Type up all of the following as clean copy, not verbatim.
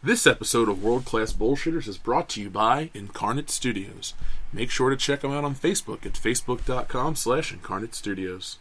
This episode of World Class Bullshitters is brought to you by Incarnate Studios. Make sure to check them out on Facebook at facebook.com/Incarnate Studios.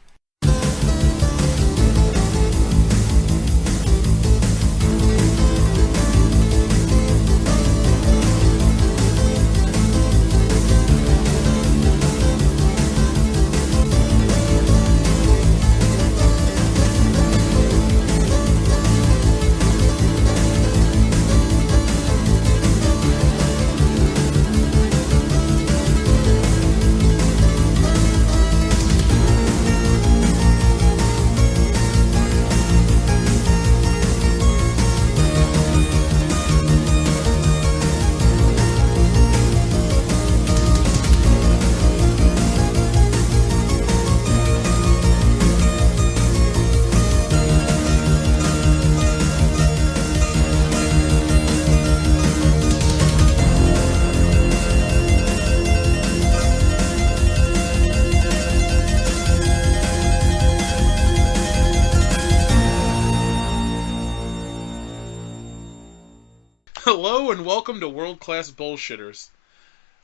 Hello and welcome to World Class Bullshitters.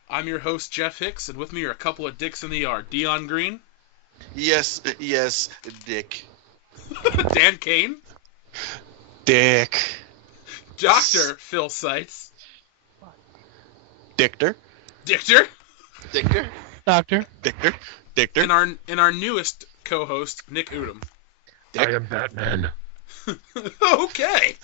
I'm your host, Jeff Hicks, and with me are a couple of dicks in the yard. Dion Green. Yes, Dick. Dan Kane. Dick. Dr. Phil Seitz. Dictor. Dictor. Doctor. Dictor. And our newest co-host, Nick Udom. Dick. I am Batman. Okay.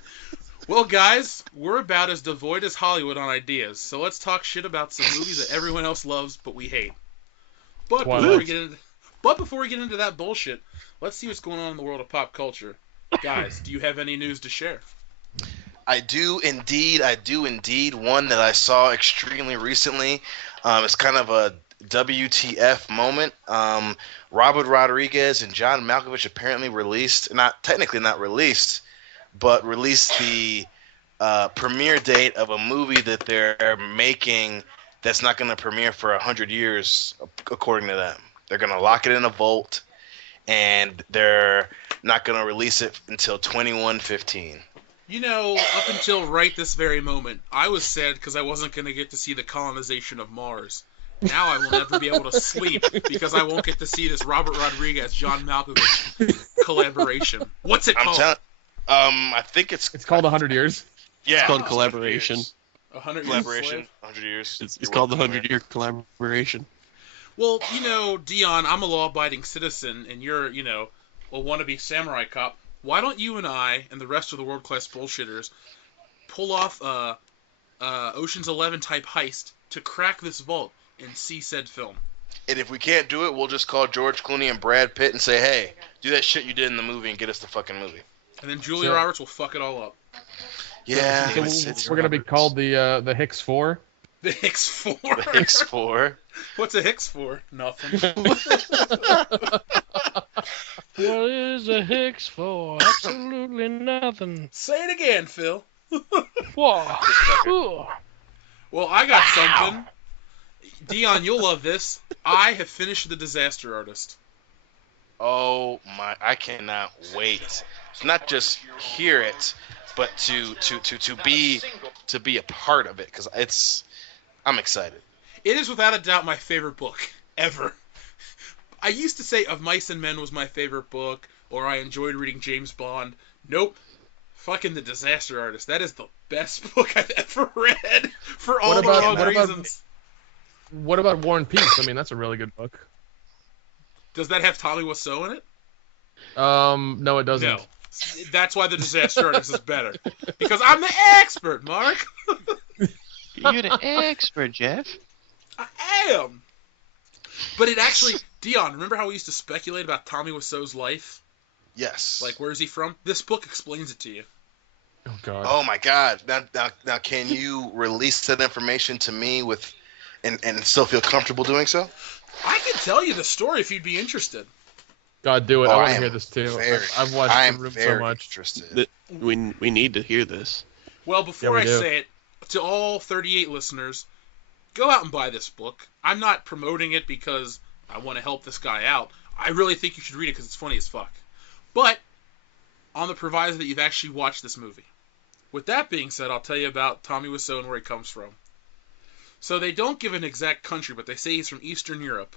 Well, guys, we're about as devoid as Hollywood on ideas, so let's talk shit about some movies that everyone else loves but we hate. But before we get into that bullshit, let's see what's going on in the world of pop culture. Guys, do you have any news to share? I do indeed. One that I saw extremely recently. It's kind of a WTF moment. Robert Rodriguez and John Malkovich apparently released, not released the premiere date of a movie that they're making that's not going to premiere for 100 years, according to them. They're going to lock it in a vault, and they're not going to release it until 2115. You know, up until right this very moment, I was sad because I wasn't going to get to see the colonization of Mars. Now I will never be able to sleep because I won't get to see this Robert Rodriguez, John Malkovich collaboration. What's it called? I think it's called 100 Years. Yeah, It's called collaboration. 100 Collaboration. 100 years. It's called the 100-year collaboration. Well, you know, Dion, I'm a law-abiding citizen, and you're, a wannabe samurai cop. Why don't you and I and the rest of the world-class bullshitters pull off a Ocean's 11 type heist to crack this vault and see said film? And if we can't do it, we'll just call George Clooney and Brad Pitt and say, "Hey, do that shit you did in the movie and get us the fucking movie." And then Julia Roberts will fuck it all up. Yeah, We're going to be called the Hicks 4. The Hicks 4. The Hicks 4. What's a Hicks 4? Nothing. What is a Hicks for? Absolutely nothing. Say it again, Phil. Whoa. Well, I got something. Dion, you'll love this. I have finished The Disaster Artist. Oh my! I cannot wait. To not just hear it, but to be a part of it, because I'm excited. It is without a doubt my favorite book ever. I used to say Of Mice and Men was my favorite book, or I enjoyed reading James Bond. Nope. Fucking The Disaster Artist. That is the best book I've ever read for all the wrong reasons. What about War and Peace? I mean, that's a really good book. Does that have Tommy Wiseau in it? No, it doesn't. No. That's why The Disaster Artist is better. Because I'm the expert, Mark. You're the expert, Jeff. I am. But it actually... Dion, remember how we used to speculate about Tommy Wiseau's life? Yes. Like, where is he from? This book explains it to you. Oh, God. Oh, my God. Now can you release that information to me and still feel comfortable doing so? I can tell you the story if you'd be interested. God, do it. Oh, I want I to am hear this, too. very- I've watched I The am Room so very much. interested. We need to hear this. Well, before we I do. say it, to all 38 listeners, go out and buy this book. I'm not promoting it because I want to help this guy out. I really think you should read it because it's funny as fuck. But on the proviso that you've actually watched this movie. With that being said, I'll tell you about Tommy Wiseau and where he comes from. So they don't give an exact country, but they say he's from Eastern Europe.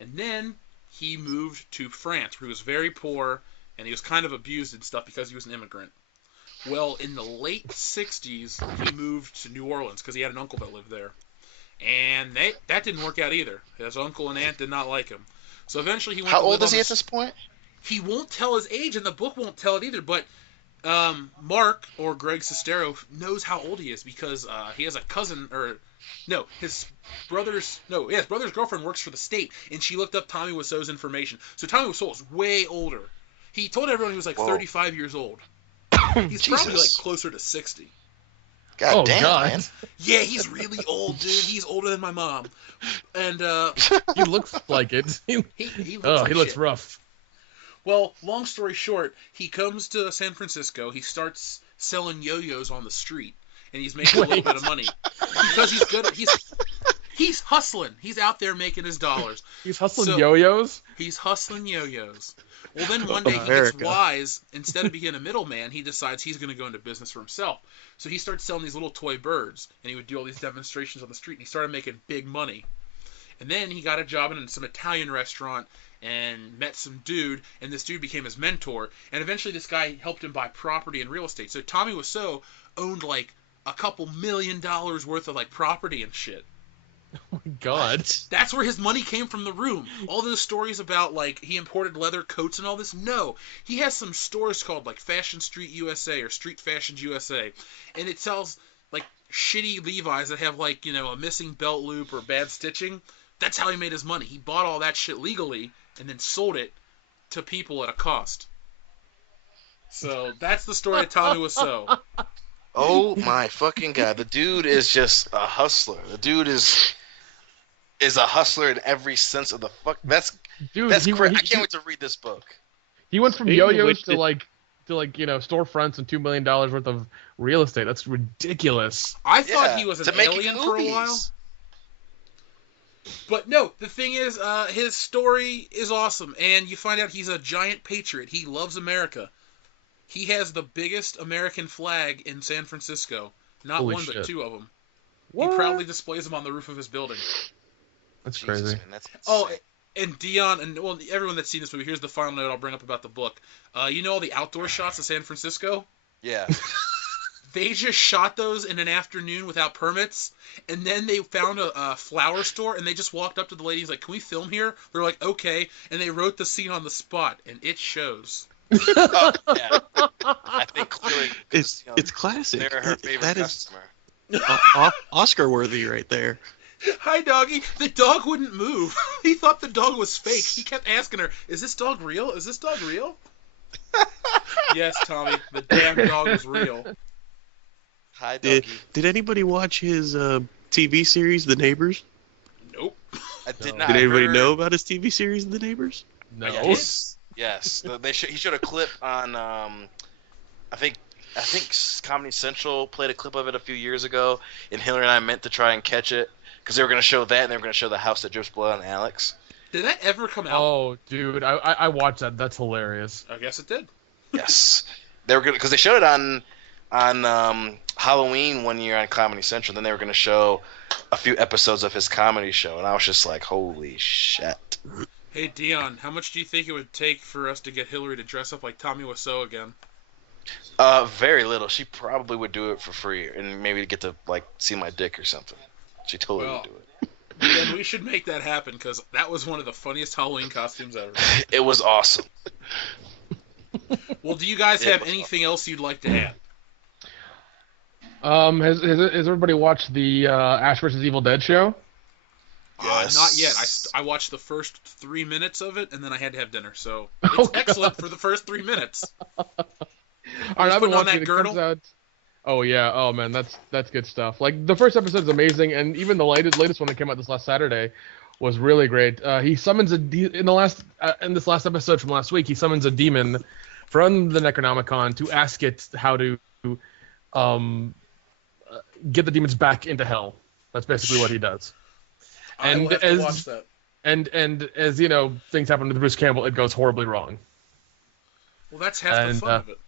And then he moved to France, where he was very poor, and he was kind of abused and stuff because he was an immigrant. Well, in the late 60s, he moved to New Orleans because he had an uncle that lived there. And that didn't work out either. His uncle and aunt did not like him. So eventually he went How to live old is on he at this point? He won't tell his age, and the book won't tell it either, but Mark, or Greg Sestero, knows how old he is because he has a cousin, his brother's girlfriend works for the state, and she looked up Tommy Wiseau's information. So Tommy Wiseau is way older. He told everyone he was like 35 years old. He's probably like closer to 60. God damn, man. Yeah, he's really old, dude. He's older than my mom. And he looks like it. he looks rough. Well, long story short, he comes to San Francisco. He starts selling yo-yos on the street, and he's making a little bit of money because he's good. He's hustling. He's out there making his dollars. He's hustling yo-yos? He's hustling yo-yos. Well, then one day he gets wise. Instead of being a middleman, he decides he's going to go into business for himself. So he starts selling these little toy birds, and he would do all these demonstrations on the street, and he started making big money. And then he got a job in some Italian restaurant and met some dude, and this dude became his mentor, and eventually this guy helped him buy property and real estate. So Tommy Wiseau owned like a couple $1 million worth of like property and shit. Oh my god. That's where his money came from, the room. All those stories about like he imported leather coats and all this, no. He has some stores called like Fashion Street USA or Street Fashions USA, and it sells like shitty Levi's that have like, a missing belt loop or bad stitching. That's how he made his money. He bought all that shit legally and then sold it to people at a cost. So that's the story of Tommy Wiseau. Oh my fucking god! The dude is just a hustler. The dude is a hustler in every sense of the fuck. That's crazy. I can't wait to read this book. He went from yo-yos to storefronts and $2 million worth of real estate. That's ridiculous. I thought he was an alien for a while. But no, the thing is, his story is awesome, and you find out he's a giant patriot. He loves America. He has the biggest American flag in San Francisco. Not Holy one, shit. but two of them. What? He proudly displays them on the roof of his building. That's Jesus, crazy. man, that's Oh, insane. and Dion, and well, everyone that's seen this movie, here's the final note I'll bring up about the book. You know all the outdoor shots of San Francisco? Yeah. They just shot those in an afternoon without permits, and then they found a flower store, and they just walked up to the ladies like, "Can we film here?" They're like, "Okay," and they wrote the scene on the spot, and it shows. Oh, yeah. I think clearly It's classic. they're her favorite That is customer. Oscar worthy right there. Hi, doggy. The dog wouldn't move. He thought the dog was fake. He kept asking her, "Is this dog real? Is this dog real?" Yes, Tommy, the damn dog was real. Hi, doggy. Did anybody watch his TV series, The Neighbors? Nope. I did No. not. Did anybody heard- know about his TV series, The Neighbors? No. Yes. Yes. He showed a clip on. I think Comedy Central played a clip of it a few years ago, and Hillary and I meant to try and catch it because they were going to show that, and they were going to show The House That Drips Blood on Alex. Did that ever come out? Oh, dude, I watched that. That's hilarious. I guess it did. Yes. They were because they showed it on Halloween one year on Comedy Central. Then they were going to show a few episodes of his comedy show, and I was just like, holy shit. Hey, Dion, how much do you think it would take for us to get Hillary to dress up like Tommy Wiseau again? Very little. She probably would do it for free, and maybe get to see my dick or something. She totally would do it. Then we should make that happen, because that was one of the funniest Halloween costumes ever. It was awesome. Well, do you guys Yeah, have it was anything else you'd like to add? Has everybody watched the Ash vs. Evil Dead show? Yes. Not yet. I watched the first 3 minutes of it, and then I had to have dinner. So Oh, it's God. excellent for the first 3 minutes. All right, I've been putting on watching that it. girdle? Comes out. Oh yeah. Oh man, that's good stuff. Like the first episode is amazing, and even the latest one that came out this last Saturday was really great. He summons in this last episode from last week. He summons a demon from the Necronomicon to ask it how to get the demons back into hell. That's basically what he does. I And will have to watch that. And as you know, things happen to Bruce Campbell. It goes horribly wrong. Well, that's half the and, fun of it.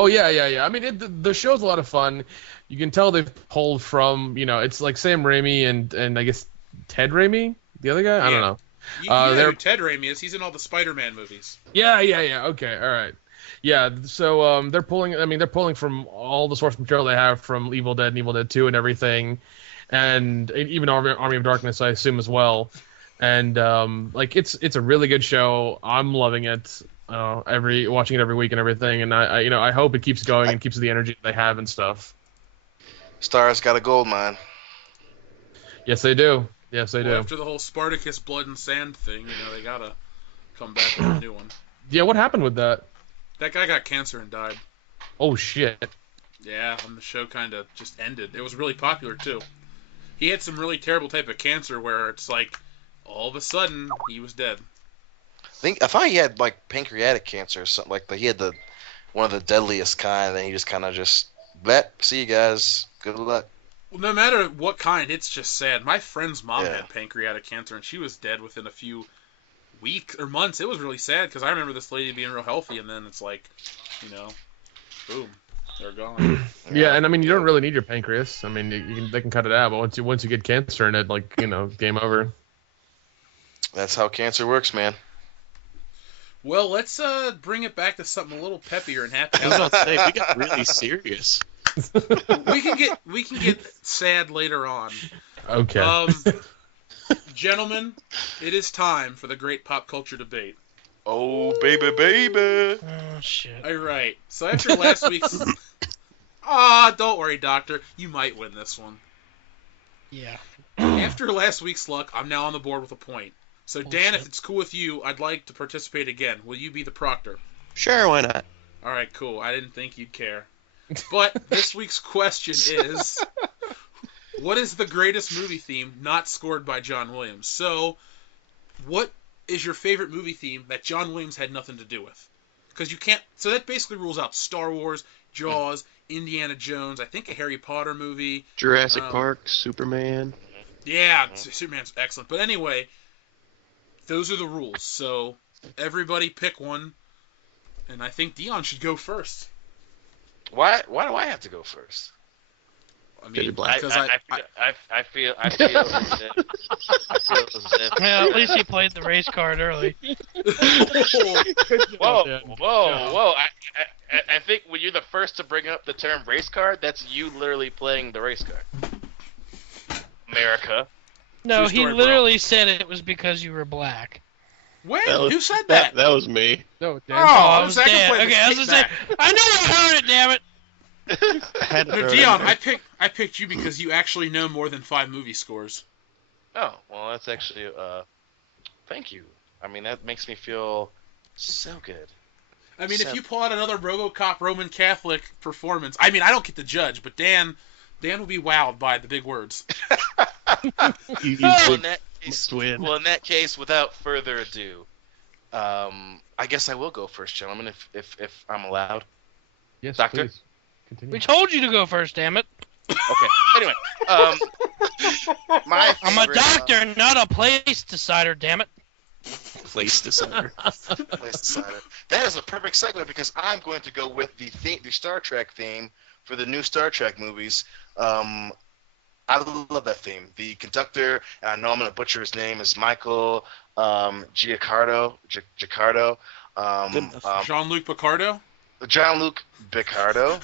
Oh yeah. I mean, the show's a lot of fun. You can tell they've pulled from, it's like Sam Raimi and I guess Ted Raimi, the other guy. I don't Yeah. know. You know They're who Ted Raimi is? He's in all the Spider-Man movies. Yeah. Okay, all right. Yeah, so they're pulling. I mean, they're pulling from all the source material they have from Evil Dead and Evil Dead 2 and everything, and even Army of Darkness, I assume as well. And like it's a really good show. I'm loving it. Watching it every week and everything. And I hope it keeps going and keeps the energy they have and stuff. Stars got a gold mine. Yes, they do. Yes, they do. After the whole Spartacus blood and sand thing, they gotta come back with a new one. Yeah, what happened with that? That guy got cancer and died. Oh shit. Yeah, and the show kind of just ended. It was really popular too. He had some really terrible type of cancer where it's like all of a sudden he was dead. I thought he had like pancreatic cancer or something like that. He had one of the deadliest kind, and then he just kind of see you guys. Good luck. Well, no matter what kind, it's just sad. My friend's mom Yeah. had pancreatic cancer, and she was dead within a few weeks or months. It was really sad because I remember this lady being real healthy, and then it's like, boom, they're gone. Yeah, and I mean you don't really need your pancreas. I mean they can cut it out, but once you get cancer in it, like game over. That's how cancer works, man. Well, let's bring it back to something a little peppier and happy. I was about to say, we got really serious. we can get sad later on. Okay. Gentlemen, it is time for the great pop culture debate. Oh, baby. Oh, shit. All right. So after last week's... don't worry, Doctor. You might win this one. Yeah. After last week's luck, I'm now on the board with a point. So, Dan, Bullshit. if it's cool with you, I'd like to participate again. Will you be the proctor? Sure, why not? All right, cool. I didn't think you'd care. But this week's question is, what is the greatest movie theme not scored by John Williams? So, what is your favorite movie theme that John Williams had nothing to do with? Because you can't... So that basically rules out Star Wars, Jaws, Indiana Jones, I think a Harry Potter movie. Jurassic Park, Superman. Yeah, Superman's excellent. But anyway, those are the rules. So everybody pick one, and I think Dion should go first. Why do I have to go first? I mean, You're black. because I feel as if Well, at least he played the race card early. Whoa! I think when you're the first to bring up the term race card, that's you literally playing the race card. America. No, True he story, bro. literally said it was because you were black. when? was- Who said that? That was me. No, Dan. Oh, it was second Dan. place. Okay, I was gonna say, I know I heard it, damn it. I had to No, throw it Dion, in there. I picked you because you actually know more than 5 movie scores. Oh, well, that's actually thank you. I mean, that makes me feel so good. I mean, if So- you pull out another RoboCop Roman Catholic performance, I mean, I don't get to judge, but Dan will be wowed by the big words. You Well, in big that case, must win. without further ado, I guess I will go first, gentlemen, if I'm allowed. Yes, Doctor? please. Continue. We told you to go first, damn it. Okay. Anyway, my I'm a favorite, doctor, not a place decider, damn it. Place decider. Place decided. That is a perfect segue because I'm going to go with the Star Trek theme for the new Star Trek movies. I love that theme. The conductor, and I know I'm going to butcher his name, is Michael Giaccardo. Good enough. Jean-Luc Picardo? Jean-Luc Picardo.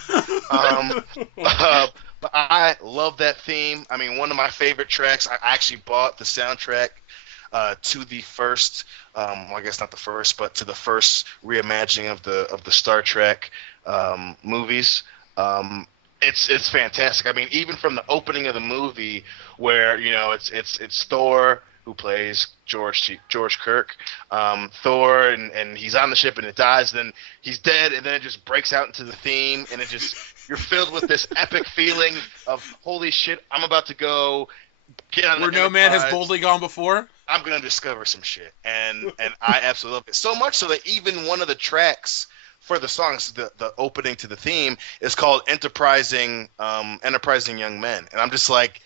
But I love that theme. I mean, one of my favorite tracks. I actually bought the soundtrack to the first, I guess not the first, but to the first reimagining of the Star Trek movies. It's fantastic. I mean, even from the opening of the movie, where it's Thor who plays George Kirk, Thor, and he's on the ship and it dies, and then he's dead, and then it just breaks out into the theme, and you're filled with this epic feeling of holy shit, I'm about to go get on Where the no man has Enterprise. boldly gone before? I'm gonna discover some shit, and I absolutely love it. So much so that even one of the tracks for the songs, the opening to the theme, is called "Enterprising Young Men," and I'm just like,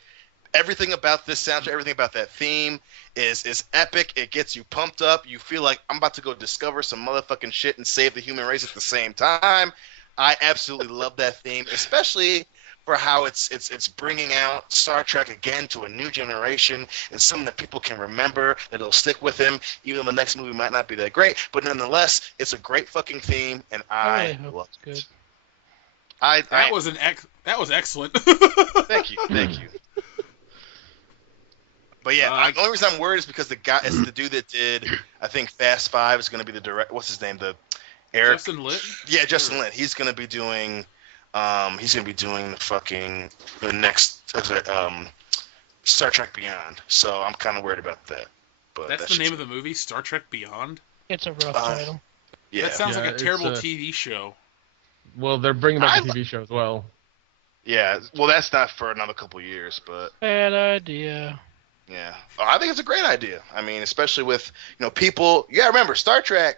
everything about this soundtrack, everything about that theme is epic. It gets you pumped up. You feel like I'm about to go discover some motherfucking shit and save the human race at the same time. I absolutely love that theme, especially for how it's bringing out Star Trek again to a new generation. It's something that people can remember, that it'll stick with them, even though the next movie might not be that great. But nonetheless, it's a great fucking theme, and I really I hope love it's it. good. That was excellent. Thank you. But yeah, the only reason I'm worried is because it's the dude that did, I think Fast Five is going to be the direct. What's his name? Eric. Justin Litt. Yeah, Justin Litt. He's going to be doing. The next Star Trek Beyond. So I'm kind of worried about that. But That's the name of the movie, Star Trek Beyond. It's a rough title. Yeah. That sounds Yeah, like a terrible it's, TV show. Well, they're bringing back the TV show as well. Yeah. Well, that's not for another couple years, but Bad idea. yeah, I think it's a great idea. I mean, especially with people. You gotta remember, Star Trek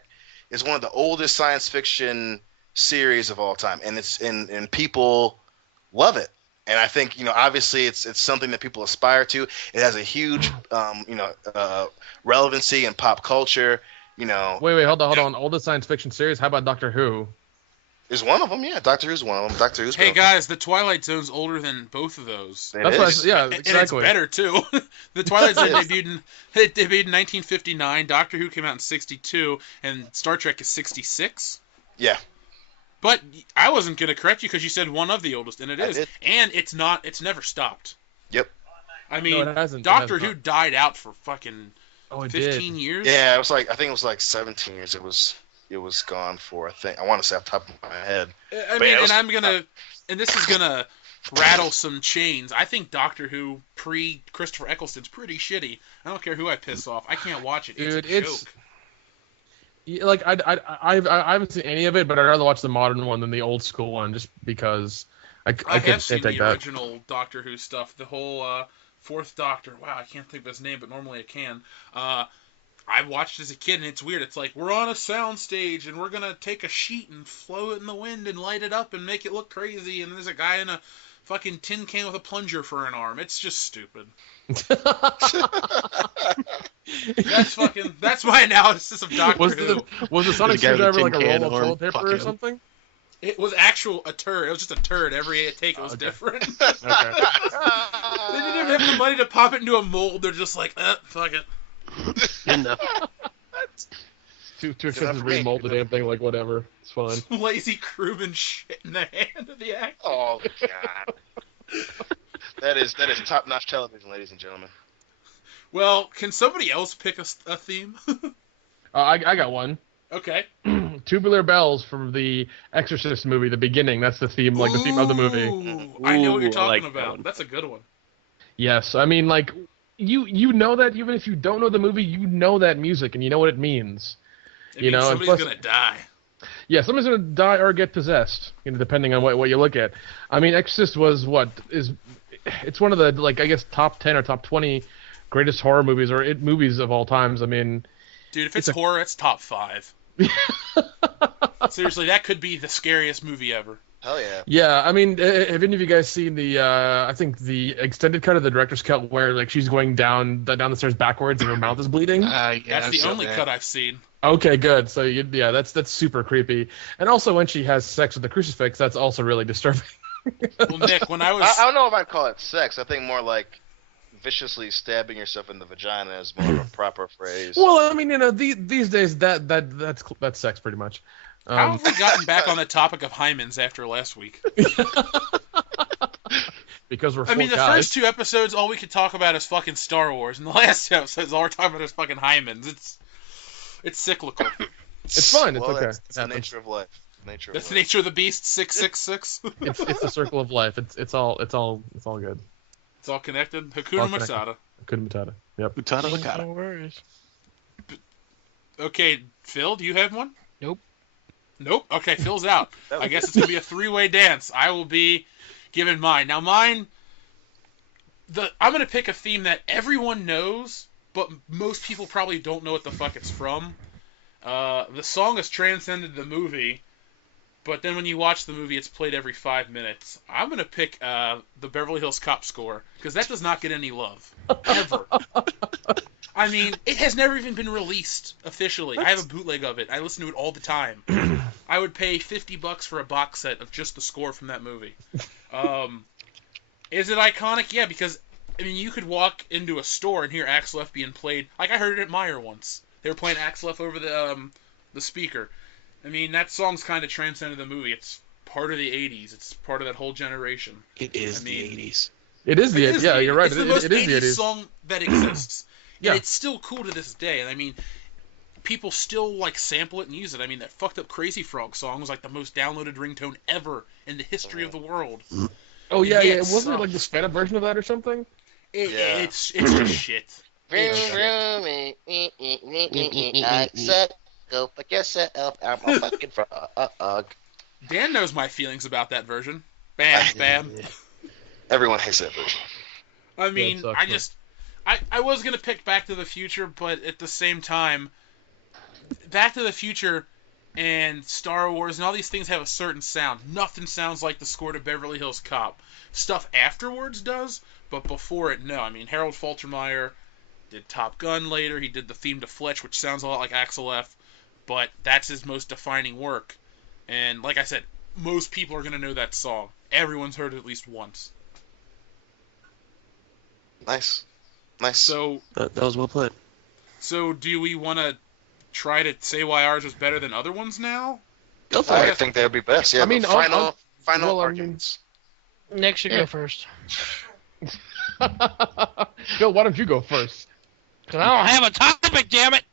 is one of the oldest science fiction series of all time, and and people love it. And I think obviously it's something that people aspire to. It has a huge relevancy in pop culture. Wait, hold on. All the science fiction series. How about Doctor Who? Is one of them? Yeah, Doctor Who's one of them. Doctor Who's. Hey guys, the Twilight Zone's older than both of those. It That's is. what. And it's Exactly. better too. The Twilight Zone debuted in 1959. Doctor Who came out in 62, and Star Trek is 66. Yeah. But I wasn't gonna correct you because you said one of the oldest, and it I is. did. And it's not. It's never stopped. Yep. I mean, it hasn't. Doctor It Who has not. died out for fucking It 15 did. years. Yeah, I think it was like 17 years. It was gone for. I want to say off the top of my head. I But mean, yeah, it was- and this is gonna rattle some chains. I think Doctor Who pre Christopher Eccleston's pretty shitty. I don't care who I piss off. I can't watch it. It's Dude, a it's- joke. Yeah, like I haven't seen any of it, but I'd rather watch the modern one than the old school one, just because I I can't have seen take the that. original Doctor Who stuff. The whole Fourth Doctor. Wow, I can't think of his name, but normally I can. I watched as a kid, and it's weird. It's like, we're on a sound stage, and we're going to take a sheet and flow it in the wind and light it up and make it look crazy, and there's a guy in a fucking tin can with a plunger for an arm. It's just stupid. That's my analysis of Doctor Who. Was the sonic The guy with the screwdriver like a tin can roll of arm, toilet paper fuck or him. something? It was a turd. It was just a turd. Every take it was Okay. different. Okay. They didn't even have the money to pop it into a mold. They're just like, fuck it. Enough. Too enough expensive to for me. remold the damn thing. Like whatever, it's fine. Lazy crewman shit in the hand of the actor. Oh God. That is top-notch television, ladies and gentlemen. Well, can somebody else pick a theme? I got one. Okay. Tubular Bells from the Exorcist movie, the beginning. That's the theme, like the theme of the movie. Ooh, I know what you're Ooh, I talking like that about. one. That's a good one. Yes, I mean like you know that even if you don't know the movie, you know that music and you know what it means. It You means know, and somebody's plus- gonna die. Yeah, somebody's gonna die or get possessed, depending on what you look at. I mean, Exorcist was it's one of the I guess top 10 or top 20 greatest horror movies or movies of all times. I mean, Dude, if it's It's a- horror, it's top 5. Seriously, that could be the scariest movie ever. Hell yeah. yeah, I mean, have any of you guys seen the I think the extended cut of the director's cut where she's going down the stairs backwards and her mouth is bleeding? Yeah, That's I've the seen only that. cut I've seen. Okay, good. So yeah, that's super creepy. And also when she has sex with the crucifix, that's also really disturbing. Well, Nick, when I was I don't know if I'd call it sex. I think more like viciously stabbing yourself in the vagina is more of a proper phrase. Well, I mean, these days that's sex pretty much. how have we gotten back on the topic of hymens after last week? Because we're I mean, the guys. first 2 episodes, all we could talk about is fucking Star Wars, and the last 2 episodes, all we're talking about is fucking hymens. It's cyclical. It's fine, it's Well, okay. That's It the happens. nature of life. Nature of That's the life. nature of the beast. 666. It's the circle of life. It's all good. It's all connected. Hakuna All connected. Matata. Hakuna Matata. Yep. Utana Wakata. No worries. Okay, Phil, do you have one? Nope. Nope. Okay, Phil's out. I guess it's gonna be a 3-way dance. I will be giving mine. Now mine, I'm gonna pick a theme that everyone knows, but most people probably don't know what the fuck it's from. The song has transcended the movie, but then when you watch the movie, it's played every 5 minutes. I'm gonna pick the Beverly Hills Cop score because that does not get any love ever. I mean, it has never even been released officially. I have a bootleg of it. I listen to it all the time. I would pay $50 for a box set of just the score from that movie. Is it iconic? Yeah, because I mean, you could walk into a store and hear Axel F being played. Like I heard it at Meyer once. They were playing Axel F over the speaker. I mean, that song's kind of transcended the movie. It's part of the '80s. It's part of that whole generation. It is the '80s. It is the 80s. Yeah, you're right. It's the most it is the 80s 80s song that exists. Yeah. And it's still cool to this day. And I mean, people still like sample it and use it. I mean, that fucked up Crazy Frog song was like the most downloaded ringtone ever in the history of the world. Oh yeah, Yeah, yeah. Wasn't it like the sped up version of that or something? It's just shit. Vroom, vroom, I said, go fuck yourself. I'm a fucking frog. Dan knows my feelings about that version. Bam, bam. Everyone hates that version. I mean, Yeah, it I sucks, just, I was gonna pick Back to the Future, but at the same time, Back to the Future and Star Wars and all these things have a certain sound. Nothing sounds like the score to Beverly Hills Cop. Stuff afterwards does, but before it, no. I mean, Harold Faltermeyer did Top Gun later. He did the theme to Fletch, which sounds a lot like Axel F, but that's his most defining work. And like I said, most people are gonna know that song. Everyone's heard it at least once. Nice. So, That was well put. so do we want to try to say why ours was better than other ones now? Go for I it. think that would be best. Yeah, I mean, the I'll- final well, I mean- arguments. Nick should go first. Bill, why don't you go first? Because I don't have a topic, damn it.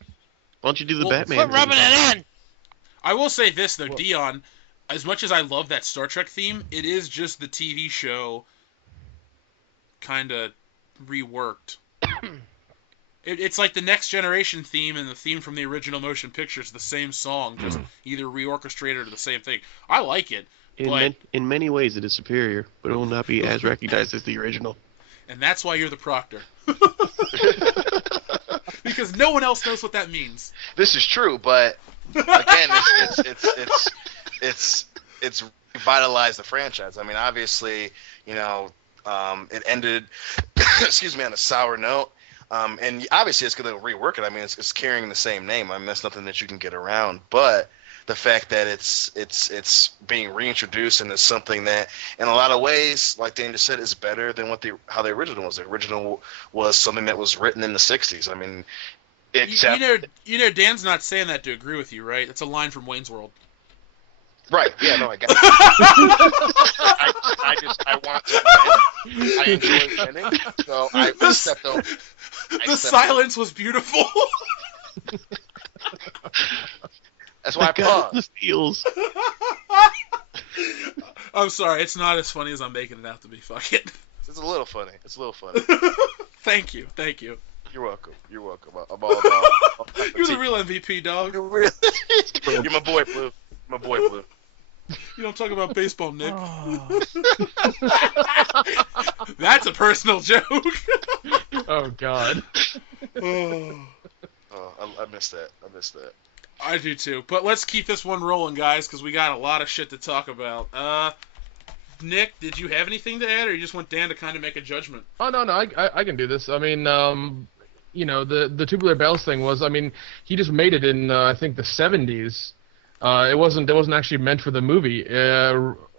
Why don't you do the Well, Batman? Quit rubbing thing? it in. I will say this, though, Well- Dion, as much as I love that Star Trek theme, it is just the TV show kind of reworked. It's like the Next Generation theme and the theme from the original motion pictures, the same song, just either reorchestrated or the same thing. I like it, but, In many ways, it is superior, but it will not be as recognized as the original. and that's why you're the proctor. Because no one else knows what that means. This is true, but again, it's revitalized the franchise. I mean, obviously, you know, it ended, excuse me, on a sour note. And obviously, it's going to rework it. I mean, it's carrying the same name. I mean, that's nothing that you can get around. But the fact that it's being reintroduced and it's something that, in a lot of ways, like Dan just said, is better than how the original was. The original was something that was written in the '60s. I mean, You know, Dan's not saying that to agree with you, right? That's a line from Wayne's World. right? Yeah, no, I got it. I want to win. I enjoy winning, so I stepped over. The silence was beautiful. That's why I got the paused. feels. I'm sorry, it's not as funny as I'm making it out to be. Fuck it. It's a little funny. Thank you. You're welcome. I'm all about. You're the real MVP, dog. You're my boy, Blue. You don't talk about baseball, Nick. Oh. That's a personal joke. Oh God. Oh, Oh, I missed that. I do too. But let's keep this one rolling, guys, because we got a lot of shit to talk about. Nick, did you have anything to add, or you just want Dan to kind of make a judgment? Oh no, I can do this. I mean, you know, the Tubular Bells thing was, I mean, he just made it in I think the 70s. It wasn't actually meant for the movie.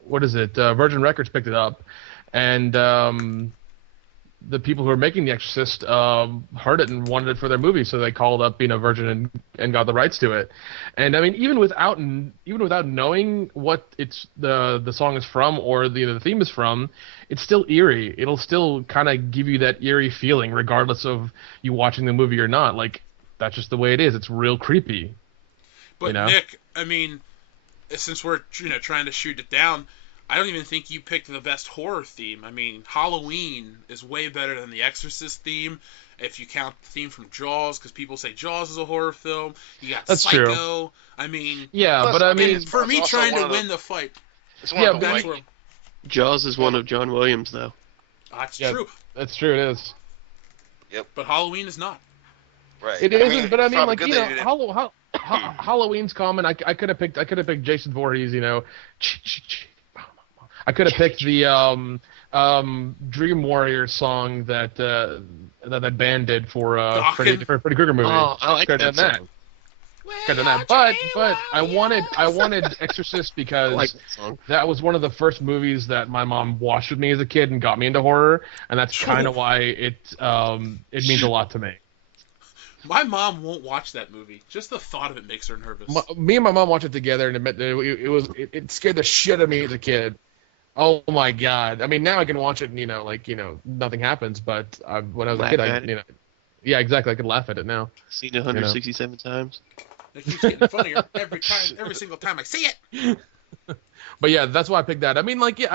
What is it? Virgin Records picked it up, and the people who were making The Exorcist heard it and wanted it for their movie, so they called up, you know, Virgin and got the rights to it. And I mean, even without knowing what the song is from or the theme is from, it's still eerie. It'll still kind of give you that eerie feeling, regardless of you watching the movie or not. Like, that's just the way it is. It's real creepy. But You know? Nick, I mean, since we're trying to shoot it down, I don't even think you picked the best horror theme. I mean, Halloween is way better than the Exorcist theme, if you count the theme from Jaws, because people say Jaws is a horror film. You got That's Psycho. true. I mean, Yeah, Plus, but I I mean, mean, and for me also trying one to of the- win the fight, It's one Yeah, of the but that's white- where Jaws is one of John Williams, though. that's Yeah. true. that's true. It is. But Halloween is not. right. It isn't, but I mean, probably like, good you they know, didn't- Halloween's common. I could have picked Jason Voorhees. You know, I could have picked the Dream Warrior song that that band did for Gawkin. Freddy Krueger movie. Oh, I like Could've that done song. Could've done that. But I wanted Exorcist I because like that song. that was one of the first movies that my mom watched with me as a kid and got me into horror, and that's kind of why it means a lot to me. My mom won't watch that movie. Just the thought of it makes her nervous. Me and my mom watched it together, and it scared the shit out of me as a kid. Oh my god! I mean, now I can watch it, and nothing happens. But when I was a kid, yeah, exactly, I could laugh at it now. Seen it 167 times. It keeps getting funnier every single time I see it. But yeah, that's why I picked that. I mean, I could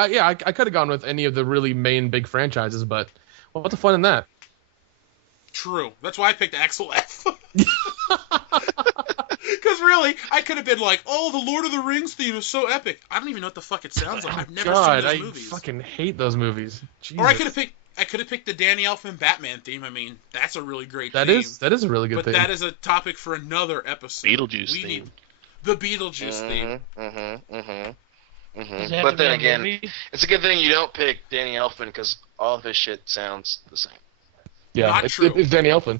have gone with any of the really main big franchises, but what's the fun in that? True. That's why I picked Axel F. Because really, I could have been like, "Oh, the Lord of the Rings theme is so epic." I don't even know what the fuck it sounds like. I've never seen those movies. I fucking hate those movies. Jesus. Or I could have picked the Danny Elfman Batman theme. I mean, that's a really great theme. That is a really good theme. But that is a topic for another episode. Beetlejuice theme. The Beetlejuice theme. But then again, it's a good thing you don't pick Danny Elfman because all of his shit sounds the same. Yeah, Not it's true. It's Danny Elfman.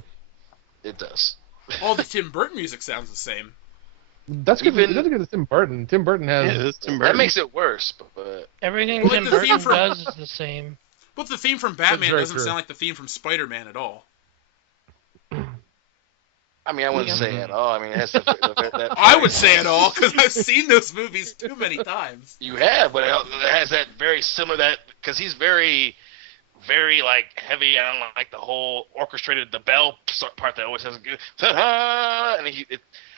It does. All the Tim Burton music sounds the same. That's good. That's because it's Tim Burton. Tim Burton has. Yeah, that's Tim Burton. That makes it worse, but Everything Well, Tim like the theme Burton from- does is the same. But the theme from Batman very doesn't true. sound like the theme from Spider-Man at all. I mean, I wouldn't say it all. I mean, it has that I would say it all because I've seen those movies too many times. You have, but it has that very similar because he's very, very like heavy on like the whole orchestrated the bell part that always has a good and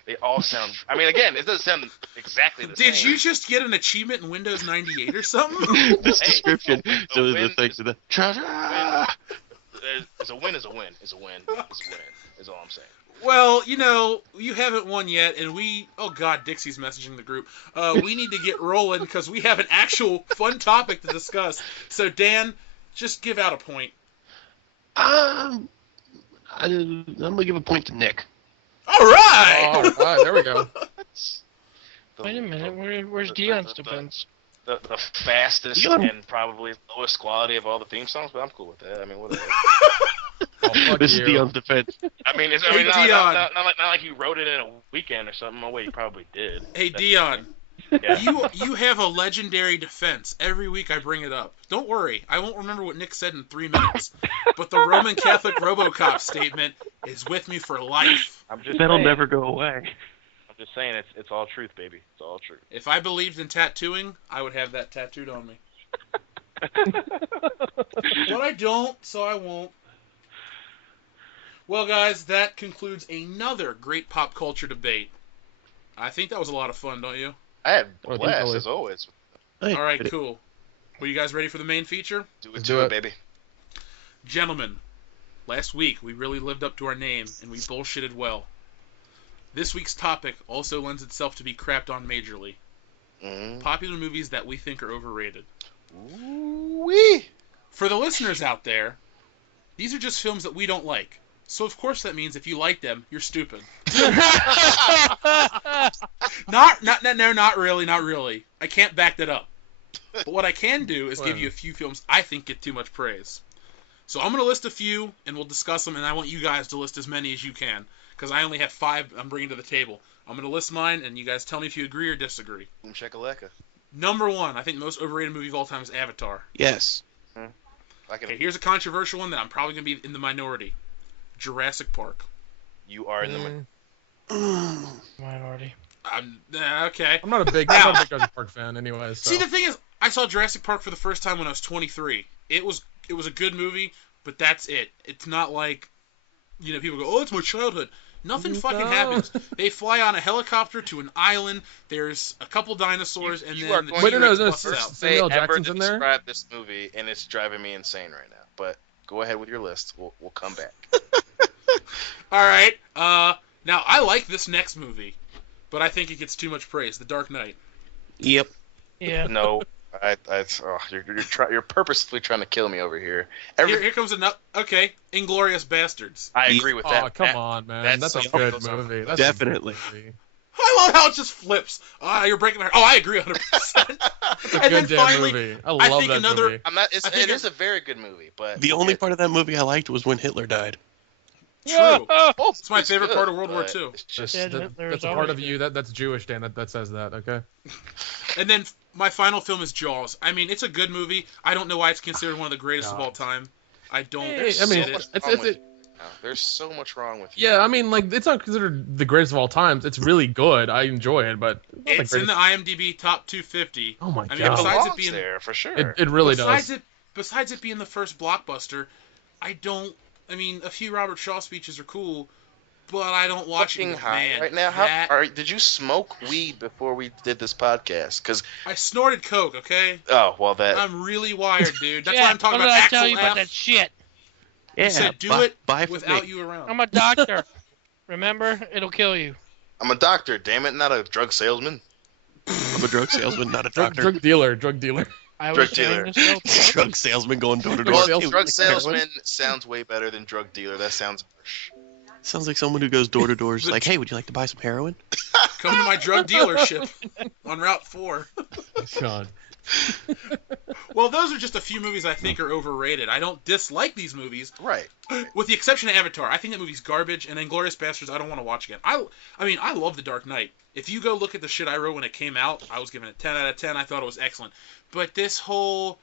they all sound. I mean, again, it doesn't sound exactly the same. Did you just get an achievement in Windows 98 or something? This Hey, description. a So the win things of the treasure. Is a win is a win is a win is a win is all I'm saying. Well, you haven't won yet, and oh god, Dixie's messaging the group. We need to get rolling because we have an actual fun topic to discuss. So Dan, just give out a point. I'm gonna give a point to Nick. All right. Oh, all right, there we go. Wait a minute, where's Dion's defense? The fastest Dion. and probably lowest quality of all the theme songs, but I'm cool with that. I mean, whatever. Oh, fuck This is you. Dion's defense. I mean, Hey, not Dion. like you wrote it in a weekend or something. Oh wait, you probably did. Hey Dion, Yeah. you have a legendary defense. Every week I bring it up. Don't worry, I won't remember what Nick said in 3 minutes. But the Roman Catholic RoboCop statement is with me for life. I'm just That'll saying. never go away. I'm just saying it's all truth, baby. It's all truth. If I believed in tattooing, I would have that tattooed on me. But I don't, so I won't. Well, guys, that concludes another great pop culture debate. I think that was a lot of fun, don't you? I had Oh, blast totally. as always. All right, cool. Well, you guys ready for the main feature? Let's Do do it, it. baby. Gentlemen, last week we really lived up to our name and we bullshitted well. This week's topic also lends itself to be crapped on majorly. Popular movies that we think are overrated. Wee. For the listeners out there, these are just films that we don't like. So of course that means if you like them, you're stupid. Not really. I can't back that up. But what I can do is give you a few films I think get too much praise. So I'm going to list a few, and we'll discuss them, and I want you guys to list as many as you can, because I only have 5 I'm bringing to the table. I'm going to list mine, and you guys tell me if you agree or disagree. Boom shakalaka. Number 1, I think the most overrated movie of all time is Avatar. Yes. Okay, here's a controversial one that I'm probably going to be in the minority. Jurassic Park. You are in the Minority. Okay. I'm not a big Jurassic Park fan, anyway. So. See, the thing is, I saw Jurassic Park for the first time when I was 23. It was a good movie, but that's it. It's not like, people go, "Oh, it's my childhood." Nothing fucking happens. They fly on a helicopter to an island. There's a couple dinosaurs, and You then are the going Wait, T-Rex no, no, busts no, out. Samuel ever Jackson's to in there? describe this movie, and it's driving me insane right now. But go ahead with your list. We'll come back. All right. Now I like this next movie, but I think it gets too much praise. The Dark Knight. Yep. Yeah. No, you're purposefully trying to kill me over here. Here comes another. Okay, Inglourious Bastards. I agree with that. Oh, come on, man. that's That's a something good else. movie. That's Definitely. A good movie. I love how it just flips. You're breaking my heart. Oh, I agree 100%. It's a good damn movie. I love think that another- movie. It is a very good movie, but The only part of that movie I liked was when Hitler died. True. Oh, It's my favorite part of World War II. It's just Yeah, Hitler That's is a part always of you that's Jewish, Dan. That says that. Okay. And then my final film is Jaws. I mean, it's a good movie. I don't know why it's considered one of the greatest of all time. I don't. Hey, get I mean, it. there's so much wrong with you. Yeah, I mean, like it's not considered the greatest of all times. It's really good. I enjoy it, but It's in the IMDb top 250. Oh my I mean, god! besides Belongs it being there for sure. It really besides does. besides it being the first blockbuster, I mean, a few Robert Shaw speeches are cool, but I don't watch Fucking it. high Man, right now. Did you smoke weed before we did this podcast? Because I snorted coke. Okay, I'm really wired, dude. That's yeah, why I'm talking what about did I Axel tell you about F. that shit? I said do it buy from without me. you around. I'm a doctor. Remember? It'll kill you. a doctor. Damn it, not a drug salesman. I'm a drug salesman, not a doctor. Drug dealer. I Drug was saying dealer. this all- Drug salesman going door to door. Well, Salesman. drug salesman sounds way better than drug dealer. That sounds harsh. Sounds like someone who goes door to door. Like, hey, would you like to buy some heroin? Come to my drug dealership on Route 4. God. Well, those are just a few movies I think are overrated. I don't dislike these movies, Right. with the exception of Avatar. I think that movie's garbage, and Inglourious Basterds I don't want to watch again. I mean, I love The Dark Knight. If you go look at the shit I wrote when it came out, I was giving it 10 out of 10. I thought it was excellent. But this whole,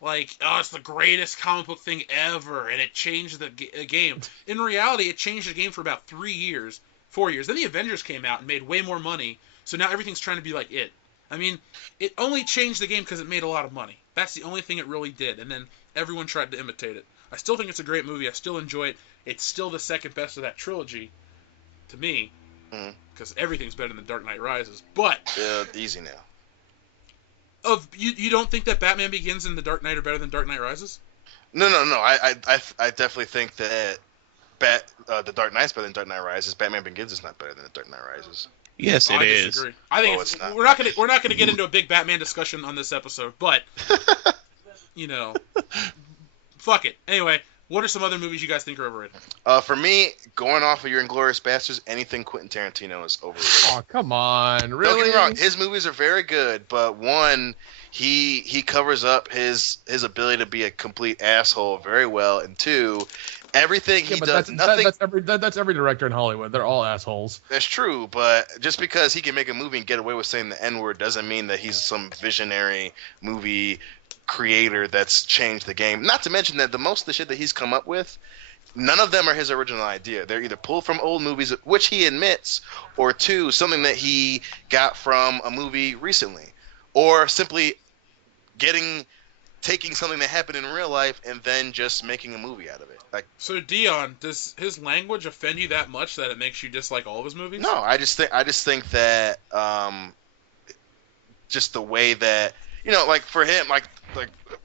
like, oh, it's the greatest comic book thing ever, and it changed the game. In reality, it changed the game for about 4 years. Then the Avengers came out and made way more money, so now everything's trying to be like it. I mean, it only changed the game because it made a lot of money. That's the only thing it really did, and then everyone tried to imitate it. I still think it's a great movie. I still enjoy it. It's still the second best of that trilogy, to me, because everything's better than Dark Knight Rises. But Easy now. You don't think that Batman Begins and The Dark Knight are better than Dark Knight Rises? No. I definitely think that The Dark Knight's better than Dark Knight Rises. Batman Begins is not better than The Dark Knight Rises. Yes, it I is. disagree. I think it's not. we're not gonna get into a big Batman discussion on this episode, but fuck it. Anyway, what are some other movies you guys think are overrated? For me, going off of your Inglourious Basterds, anything Quentin Tarantino is overrated. Oh, come on. Really? Don't get me wrong, his movies are very good, but one, he covers up his ability to be a complete asshole very well, and two, everything he does, That's every director in Hollywood. They're all assholes. That's true, but just because he can make a movie and get away with saying the N-word doesn't mean that he's some visionary movie creator that's changed the game. Not to mention that most of the shit that he's come up with, none of them are his original idea. They're either pulled from old movies, which he admits, or two, something that he got from a movie recently, or simply taking something that happened in real life and then just making a movie out of it. Like, so Dion, does his language offend you that much that it makes you dislike all of his movies? no, I just think that just the way that, like for him, like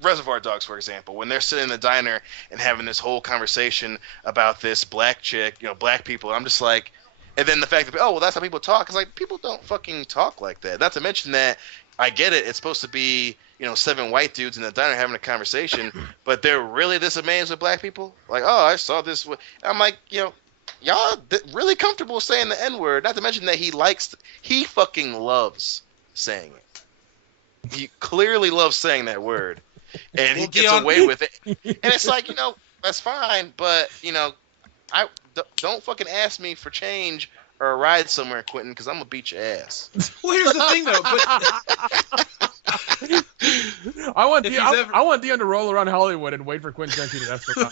Reservoir Dogs, for example, when they're sitting in the diner and having this whole conversation about this black chick, black people, I'm just like, and then the fact that, oh, well, that's how people talk. It's like, people don't fucking talk like that. Not to mention that, I get it, it's supposed to be, 7 white dudes in the diner having a conversation, but they're really this amazed with black people? Like, oh, I saw this. I'm like, y'all really comfortable saying the N-word, not to mention that he fucking loves saying it. He clearly loves saying that word, and he gets away with it. And it's like, that's fine, but, I don't fucking ask me for change or a ride somewhere, Quentin, because I'm going to beat your ass. Well, here's the thing, though. But I want Dion to roll around Hollywood and wait for Quentin Tarantino to ask. I want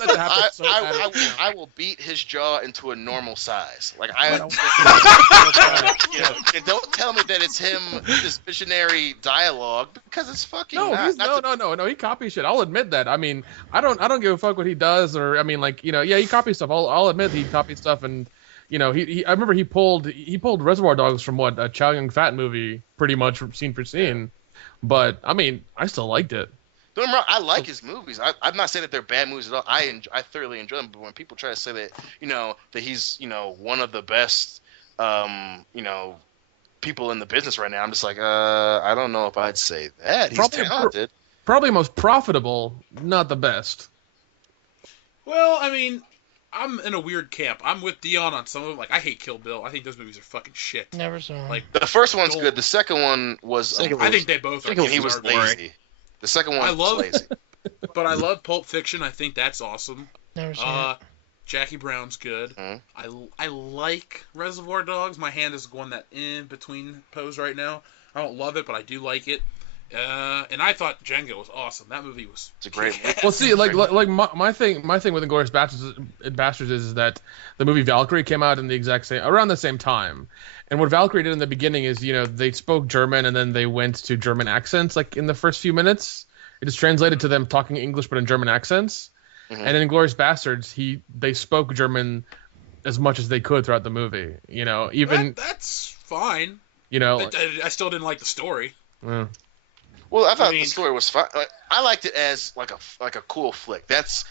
that to happen so bad. I will beat his jaw into a normal size. Like, and don't tell me that it's him, this visionary dialogue, because it's fucking No, he copies shit. I'll admit that. I mean, I don't give a fuck what he does, or I mean, like, he copies stuff. I'll admit he copies stuff, and I remember he pulled Reservoir Dogs from a Chow Yun-Fat movie, pretty much scene for scene. But I mean, I still liked it. Don't get me wrong, I like his movies. I'm not saying that they're bad movies at all. I thoroughly enjoy them. But when people try to say that, that he's, one of the best, people in the business right now, I'm just like, I don't know if I'd say that. He's talented. Probably most profitable, not the best. well, I mean, I'm in a weird camp. I'm with Dion on some of them. Like, I hate Kill Bill. I think those movies are fucking shit. Never saw him. Like, The first one's Don't- good. The second one was. I think they both are. second and he was garbage. lazy. The second one I was love- lazy. But I love Pulp Fiction. I think that's awesome. Never saw it. Jackie Brown's good. Mhm. I like Reservoir Dogs. My hand is going that in between pose right now. I don't love it, but I do like it. And I thought Django was awesome. That movie was. It's a great kick-ass. Well, see, like my thing with Inglourious Bastards is that the movie Valkyrie came out in the exact same around the same time, and what Valkyrie did in the beginning is they spoke German and then they went to German accents like in the first few minutes. It is translated to them talking English but in German accents. Mhm. And in Inglourious Bastards, they spoke German as much as they could throughout the movie. That's fine. I still didn't like the story. Well, I thought mean- the story was fine. Like, I liked it as like a cool flick. That's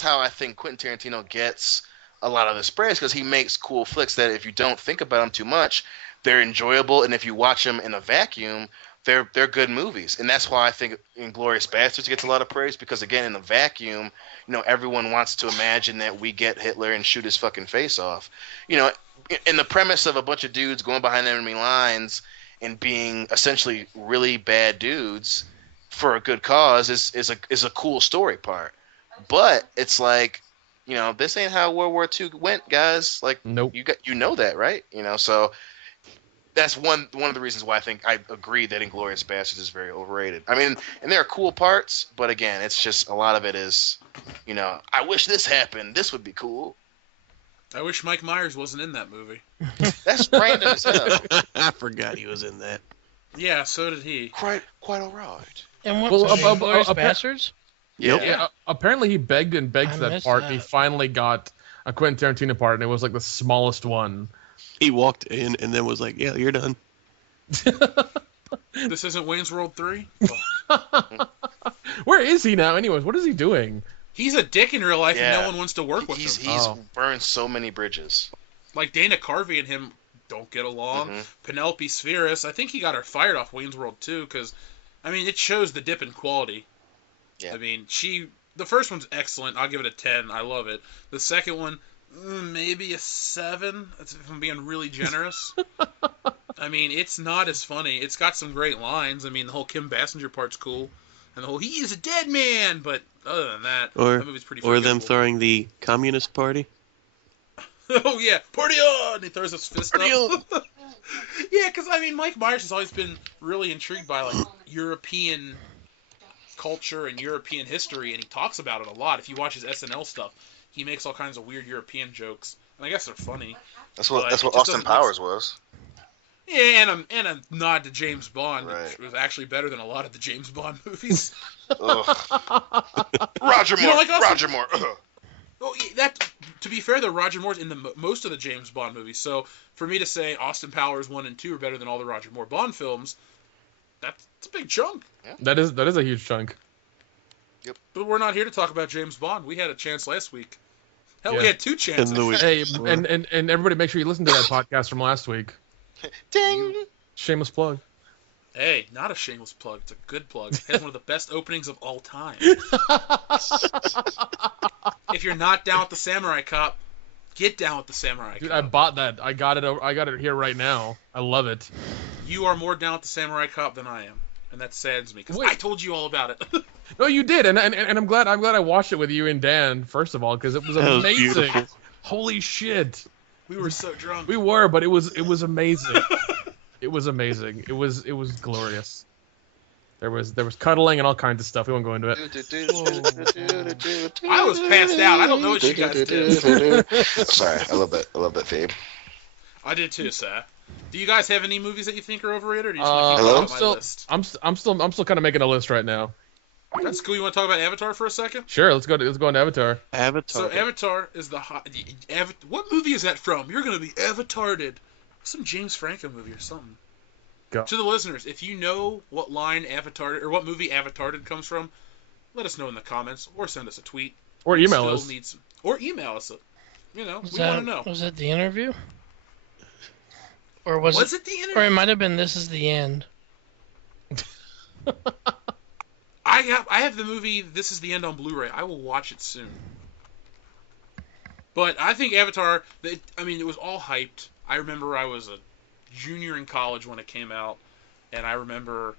how I think Quentin Tarantino gets a lot of this praise, because he makes cool flicks that if you don't think about them too much, they're enjoyable, and if you watch them in a vacuum, they're good movies. And that's why I think Inglourious Bastards gets a lot of praise, because again, in a vacuum, everyone wants to imagine that we get Hitler and shoot his fucking face off. In the premise of a bunch of dudes going behind enemy lines and being essentially really bad dudes for a good cause is a cool story part. But it's like, this ain't how World War II went, guys. Like, Nope. you know that, right? So that's one of the reasons why I think I agree that Inglourious Bastards is very overrated. I mean, and there are cool parts, but again, it's just a lot of it is, I wish this happened. This would be cool. I wish Mike Myers wasn't in that movie. That's random as hell. I forgot he was in that. Yeah, so did he. Quite all right. And what? Well, Inglourious Bastards? Yeah. Yeah. Apparently, he begged and begged I for that missed part. And he that. finally got a Quentin Tarantino part, and it was like the smallest one. He walked in and then was like, "Yeah, you're done." This isn't Wayne's World 3? Where is he now? Anyways, what is he doing? He's a dick in real life, and Yeah. no one wants to work with He's him. Oh. burned so many bridges. Like, Dana Carvey and him don't get along. Mhm. Penelope Spheris, I think he got her fired off Wayne's World 2, because, it shows the dip in quality. Yeah. The first one's excellent. I'll give it a 10. I love it. The second one, maybe a 7, if I'm being really generous. It's not as funny. It's got some great lines. The whole Kim Basinger part's cool. And the whole, he is a dead man! But other than that, that movie's pretty Or them forgettable. throwing the Communist Party. Oh, yeah. Party on! He throws his fist Party up. Yeah, because, Mike Myers has always been really intrigued by, European culture and European history, and he talks about it a lot. If you watch his SNL stuff, he makes all kinds of weird European jokes. And I guess they're funny. That's what But it just Austin doesn't Powers was. Yeah, and a nod to James Bond, which Right. was actually better than a lot of the James Bond movies. Ugh. Roger You Moore. don't like Austin? Roger Moore. Ugh. Well, that, to be fair, though, Roger Moore's in most of the James Bond movies. So for me to say Austin Powers 1 and 2 are better than all the Roger Moore Bond films, that's a big chunk. That is a huge chunk. But we're not here to talk about James Bond. We had a chance last week. Hell, we Yeah. had 2 chances. And the week Hey, before. and everybody, make sure you listen to that podcast from last week. Ding. Shameless plug. Hey, not a shameless plug. It's a good plug. It has one of the best openings of all time. If you're not down with the Samurai Cop, get down with the Samurai Dude, Cop. I bought that. I got it here right now. I love it. You are more down with the Samurai Cop than I am, and that saddens me because Wait. I told you all about it. No, you did, and I'm glad I watched it with you and Dan first of all, because it was That was amazing. beautiful. Holy shit, We were so drunk. we were, but it was amazing. It was amazing. It was glorious. There was cuddling and all kinds of stuff. We won't go into it. I was passed out. I don't know what you guys did. Sorry, I love that theme. I did too, Seth. Do you guys have any movies that you think are overrated, or do you just Uh, want to Hello? keep them on my list? I'm still kind of making a list right now. That's cool. You want to talk about Avatar for a second? Sure, let's go into Avatar. Avatar. So Avatar is what movie is that from? You're gonna be avatarded. Some James Franco movie or something. Go. To the listeners, if you know what line Avatar or what movie Avatarded comes from, let us know in the comments or send us a tweet. Or We email still us. need some- or email us. We want to know. Was that the interview? Or was it? it the Or internet? it might have been This Is the End. I have the movie This Is the End on Blu-ray. I will watch it soon. But I think Avatar. I mean, it was all hyped. I remember I was a junior in college when it came out, and I remember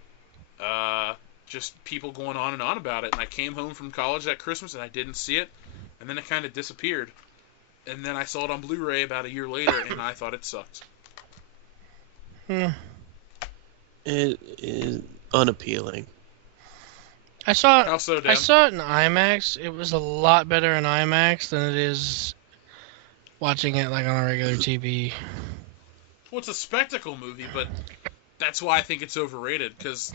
just people going on and on about it. And I came home from college that Christmas and I didn't see it, and then it kind of disappeared. And then I saw it on Blu-ray about a year later, and I thought it sucked. It is unappealing. I saw How so, Dan? I saw it in IMAX. It was a lot better in IMAX than it is watching it like on a regular TV. Well, it's a spectacle movie, but that's why I think it's overrated, because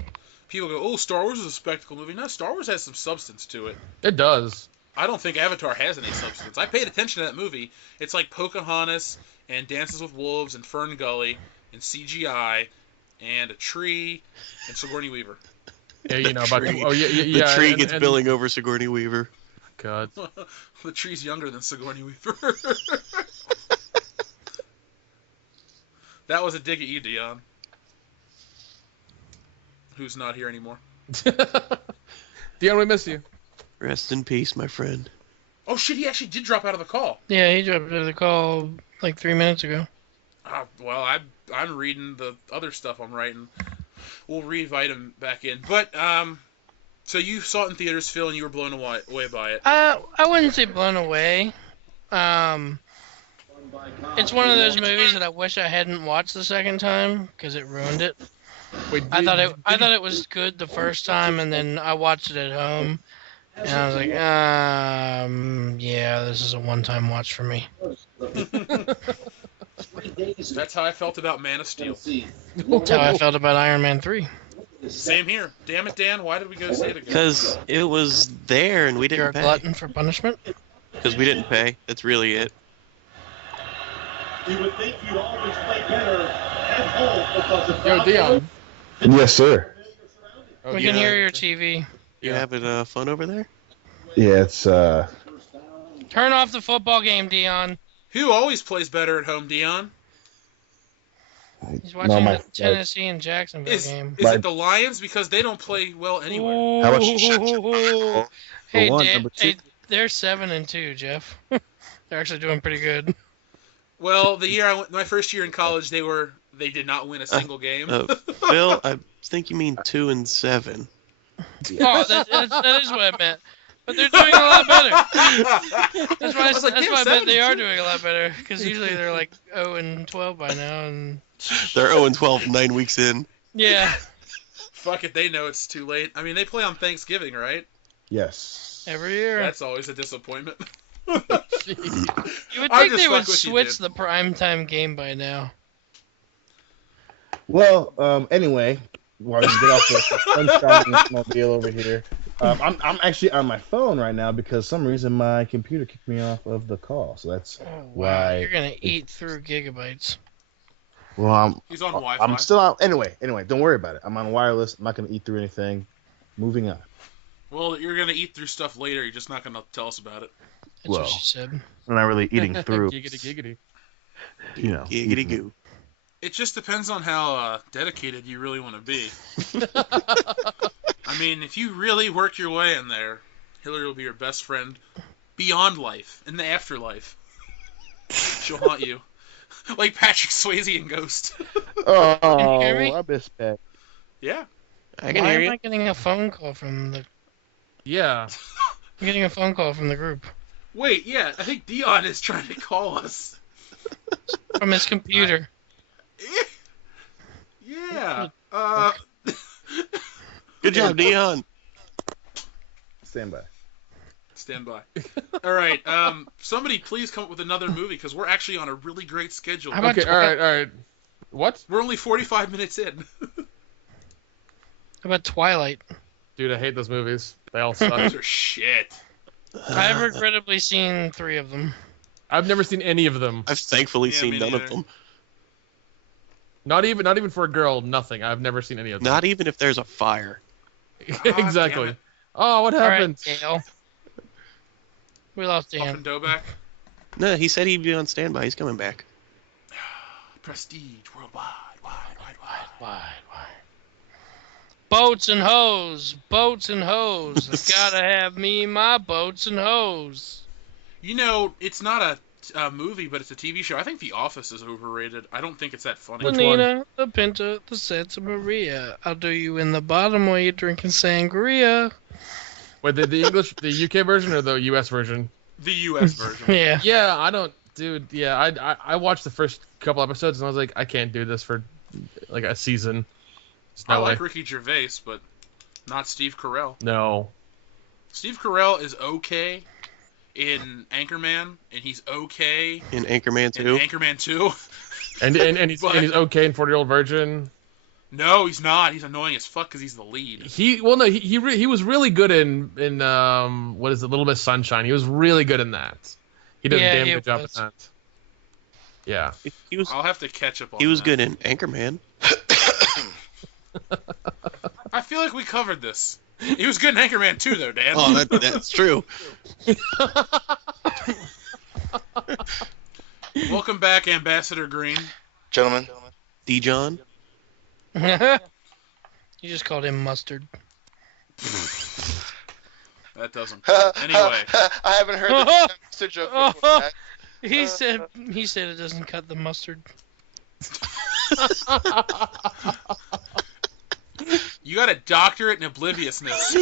people go, oh, Star Wars is a spectacle movie. No, Star Wars has some substance to it. It does. I don't think Avatar has any substance. I paid attention to that movie. It's like Pocahontas and Dances with Wolves and Fern Gully and CGI and a tree and Sigourney Weaver. Yeah, you know about tree. yeah. The tree and- gets and- billing over Sigourney Weaver. God. The tree's younger than Sigourney Weaver. That was a dig at you, Dion. Who's not here anymore. Dion, we miss you. Rest in peace, my friend. Oh shit, he actually did drop out of the call. Yeah, he dropped the call like 3 minutes ago. Well, I'm reading the other stuff I'm writing. We'll re-invite him back in. But, so you saw it in theaters, Phil, and you were blown away by it. I wouldn't say blown away. It's one of those movies that I wish I hadn't watched the second time because it ruined it. Wait, I thought it was good the first time, and then I watched it at home, and I was like, yeah, this is a one-time watch for me. That's how I felt about Man of Steel. That's how I felt about Iron Man 3. Same here. Damn it, Dan, why did we go see it again? Because it was there and we You're a didn't pay. glutton for punishment? Because we didn't pay. That's really it. You would think you'd always play better at home because the Yo, Dion. Yes, sir. Oh, We yeah. can hear your TV. You having fun over there? Yeah, it's Turn off the football game, Dion. Who always plays better at home, Dion? He's watching my- the Tennessee and Jacksonville game. Is it the Lions? Because they don't play well anywhere. How much- Ooh. Hey, For one, Dan, number two- hey, they're 7-2, Jeff. They're actually doing pretty good. Well, the year my first year in college, they did not win a single game. Phil, I think you mean 2 and 7. Oh, that is what I meant. But they're doing a lot better. That's why was like, that's damn, why I bet they are 7-2. doing a lot better. Because usually they're like 0-12 by now, and They're 0 and 12 9 weeks in. yeah, Fuck it, they know it's too late. I mean, they play on Thanksgiving, right? yes. every year. That's always a disappointment. You would I think just they would fuck with you, switch dude. the primetime game by now. Well, anyway, while you get off the sunshine mobile over here, I'm actually on my phone right now because some reason my computer kicked me off of the call. So that's Oh, wow, why. you're gonna eat through gigabytes. Well, He's on Wi-Fi. I'm still out. Anyway, don't worry about it. I'm on wireless. I'm not going to eat through anything. Moving on. Well, you're gonna eat through stuff later. You're just not gonna tell us about it. That's Well, what she said. I'm not really eating through. Giggity. You know, Giggity goo. It just depends on how dedicated you really want to be. I mean, if you really work your way in there, Hillary will be your best friend beyond life, in the afterlife. She'll haunt you. Like Patrick Swayze in Ghost. Oh, Can you hear me? I miss Pat. Yeah. I can Why hear am you. I getting a phone call from the? Yeah. I'm getting a phone call from the group Wait, yeah, I think Dion is trying to call us. from his computer. Yeah. Good job, Dion. Stand by. Stand by. All right. Somebody please come up with another movie because we're actually on a really great schedule. How about Okay, all right. What? We're only 45 minutes in. How about Twilight? Dude, I hate those movies. They all suck. Those are shit. I've regrettably seen 3 of them. I've never seen any of them. I've thankfully Yeah, seen me none of neither. them. Not even for a girl. Nothing. I've never seen any of them. Not even if there's a fire. damn Exactly. it. Oh, what All happened? right, Dale. We lost Up Dan. and Doback. No, he said he'd be on standby. He's coming back. Prestige worldwide. Wide. Boats and hoes. Gotta have me my boats and hoes. You know, it's not a movie, but it's a TV show. I think The Office is overrated. I don't think it's that funny. Which The one? Nina, the Pinta, the Santa Maria. I'll do you in the bottom while you're drinking sangria. Wait, the English, the UK version or the US version? The U.S. version. Yeah. Yeah, I don't, dude. Yeah, I watched the first couple episodes and I was like, I can't do this for like a season. There's I no way. like Ricky Gervais, but not Steve Carell. No. Steve Carell is okay in Anchorman, and he's okay In Anchorman in 2. Anchorman 2. And he's okay in 40-Year-Old Virgin. No, he's not. He's annoying as fuck because he's the lead. He was really good in what is it, Little Miss Sunshine. He was really good in that. He did Yeah, a damn he good job in was. that. Yeah. He was I'll have to catch up on he was that. good in Anchorman. I feel like we covered this. He was good in Anchorman 2, though, Dan. Oh, that's true. Welcome back, Ambassador Green. Gentlemen. Dijon. You just called him mustard. That doesn't count. Anyway. I haven't heard the mustard joke before. He said it doesn't cut the mustard. You got a doctorate in obliviousness.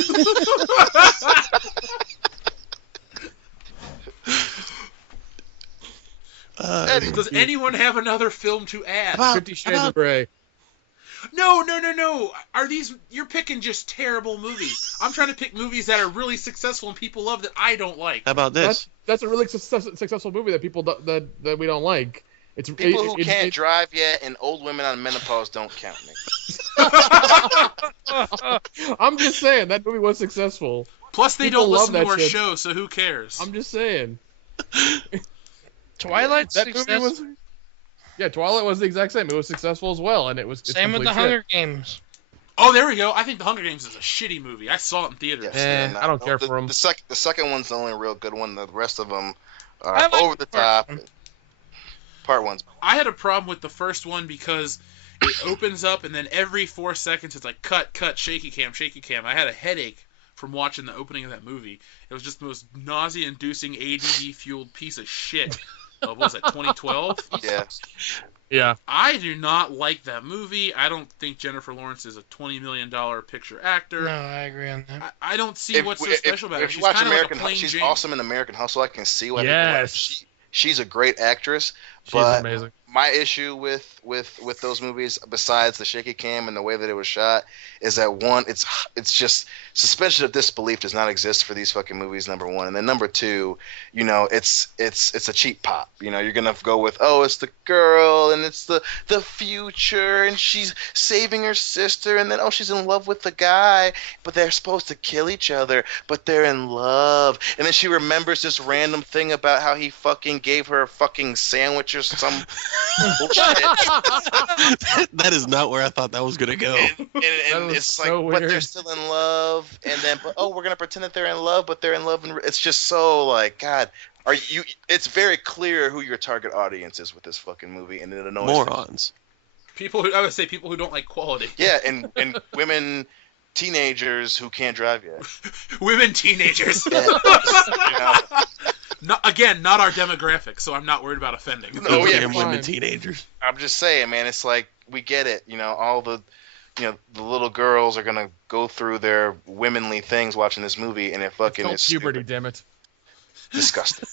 Does anyone have another film to add? 50 Shades of Grey. No. Are these... You're picking just terrible movies. I'm trying to pick movies that are really successful and people love that I don't like. How about this? That's a really successful movie that people that we don't like. It's People who can't drive yet and old women on menopause don't count me. I'm just saying that movie was successful. Plus, they People don't love listen to that our shit. show, so who cares? I'm just saying. Twilight's That movie successful. was. Yeah, Twilight was the exact same. It was successful as well, and it's Same with complete the shit. Hunger Games. Oh, there we go. I think The Hunger Games is a shitty movie. I saw it in theaters. Yes. I don't care for 'em. The second one's the only real good one. The rest of them I are like over the the first top. one. Part one's I had a problem with the first one because it opens up and then every 4 seconds it's like cut, shaky cam, shaky cam. I had a headache from watching the opening of that movie. It was just the most nausea-inducing ADD-fueled piece of shit. What was it, 2012? yeah. Yeah. I do not like that movie. I don't think Jennifer Lawrence is a $20 million picture actor. No, I agree on that. I don't see what's so special about her. If you She's watch kind of like a American, plain she's Jane. awesome in American Hustle. I can see why. Yes. She's a great actress. She's But amazing. my issue with those movies, besides the shaky cam and the way that it was shot, is that one, it's just suspension of disbelief does not exist for these fucking movies. Number one, and then number two, it's a cheap pop. You're gonna go with, oh, it's the girl and it's the future and she's saving her sister, and then, oh, she's in love with the guy, but they're supposed to kill each other, but they're in love, and then she remembers this random thing about how he fucking gave her a fucking sandwich or some bullshit. That is not where I thought that was gonna go. And was it's so like, but they're weird. still in love, and then, but oh, we're gonna pretend that they're in love, but they're in love, and it's just so like, God, are you? It's very clear who your target audience is with this fucking movie, and it annoys me. Morons. I would say people who don't like quality. Yeah, and women, teenagers who can't drive yet. Women teenagers. Yeah. You know, Not our demographic, so I'm not worried about offending. No, Those yeah, damn women fine. teenagers. I'm just saying, man, it's like, we get it. All the, the little girls are gonna go through their womanly things watching this movie, and it fucking Called is puberty, stupid. damn it. Disgusting.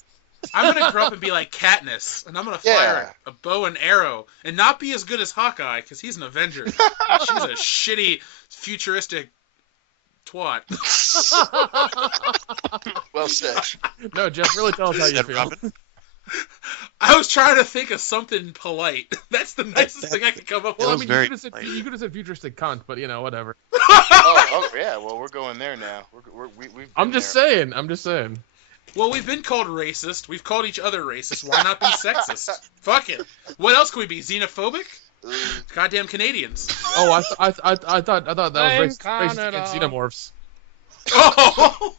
I'm gonna grow up and be like Katniss, and I'm gonna fire a bow and arrow, and not be as good as Hawkeye, because he's an Avenger. And she's a shitty, futuristic twat. Well said. No, Jeff, really tell us how you Said feel. Robin. I was trying to think of something polite. That's the nicest thing I could come up Well, with. I mean, very you could have said futuristic cunt, but whatever. Oh yeah. Well, we're going there now. We've I'm been just there. saying. Well, we've been called racist. We've called each other racist. Why not be sexist? Fuck it. What else can we be? Xenophobic? Goddamn Canadians. Oh, I thought that was I'm racist against Canada. xenomorphs. Oh!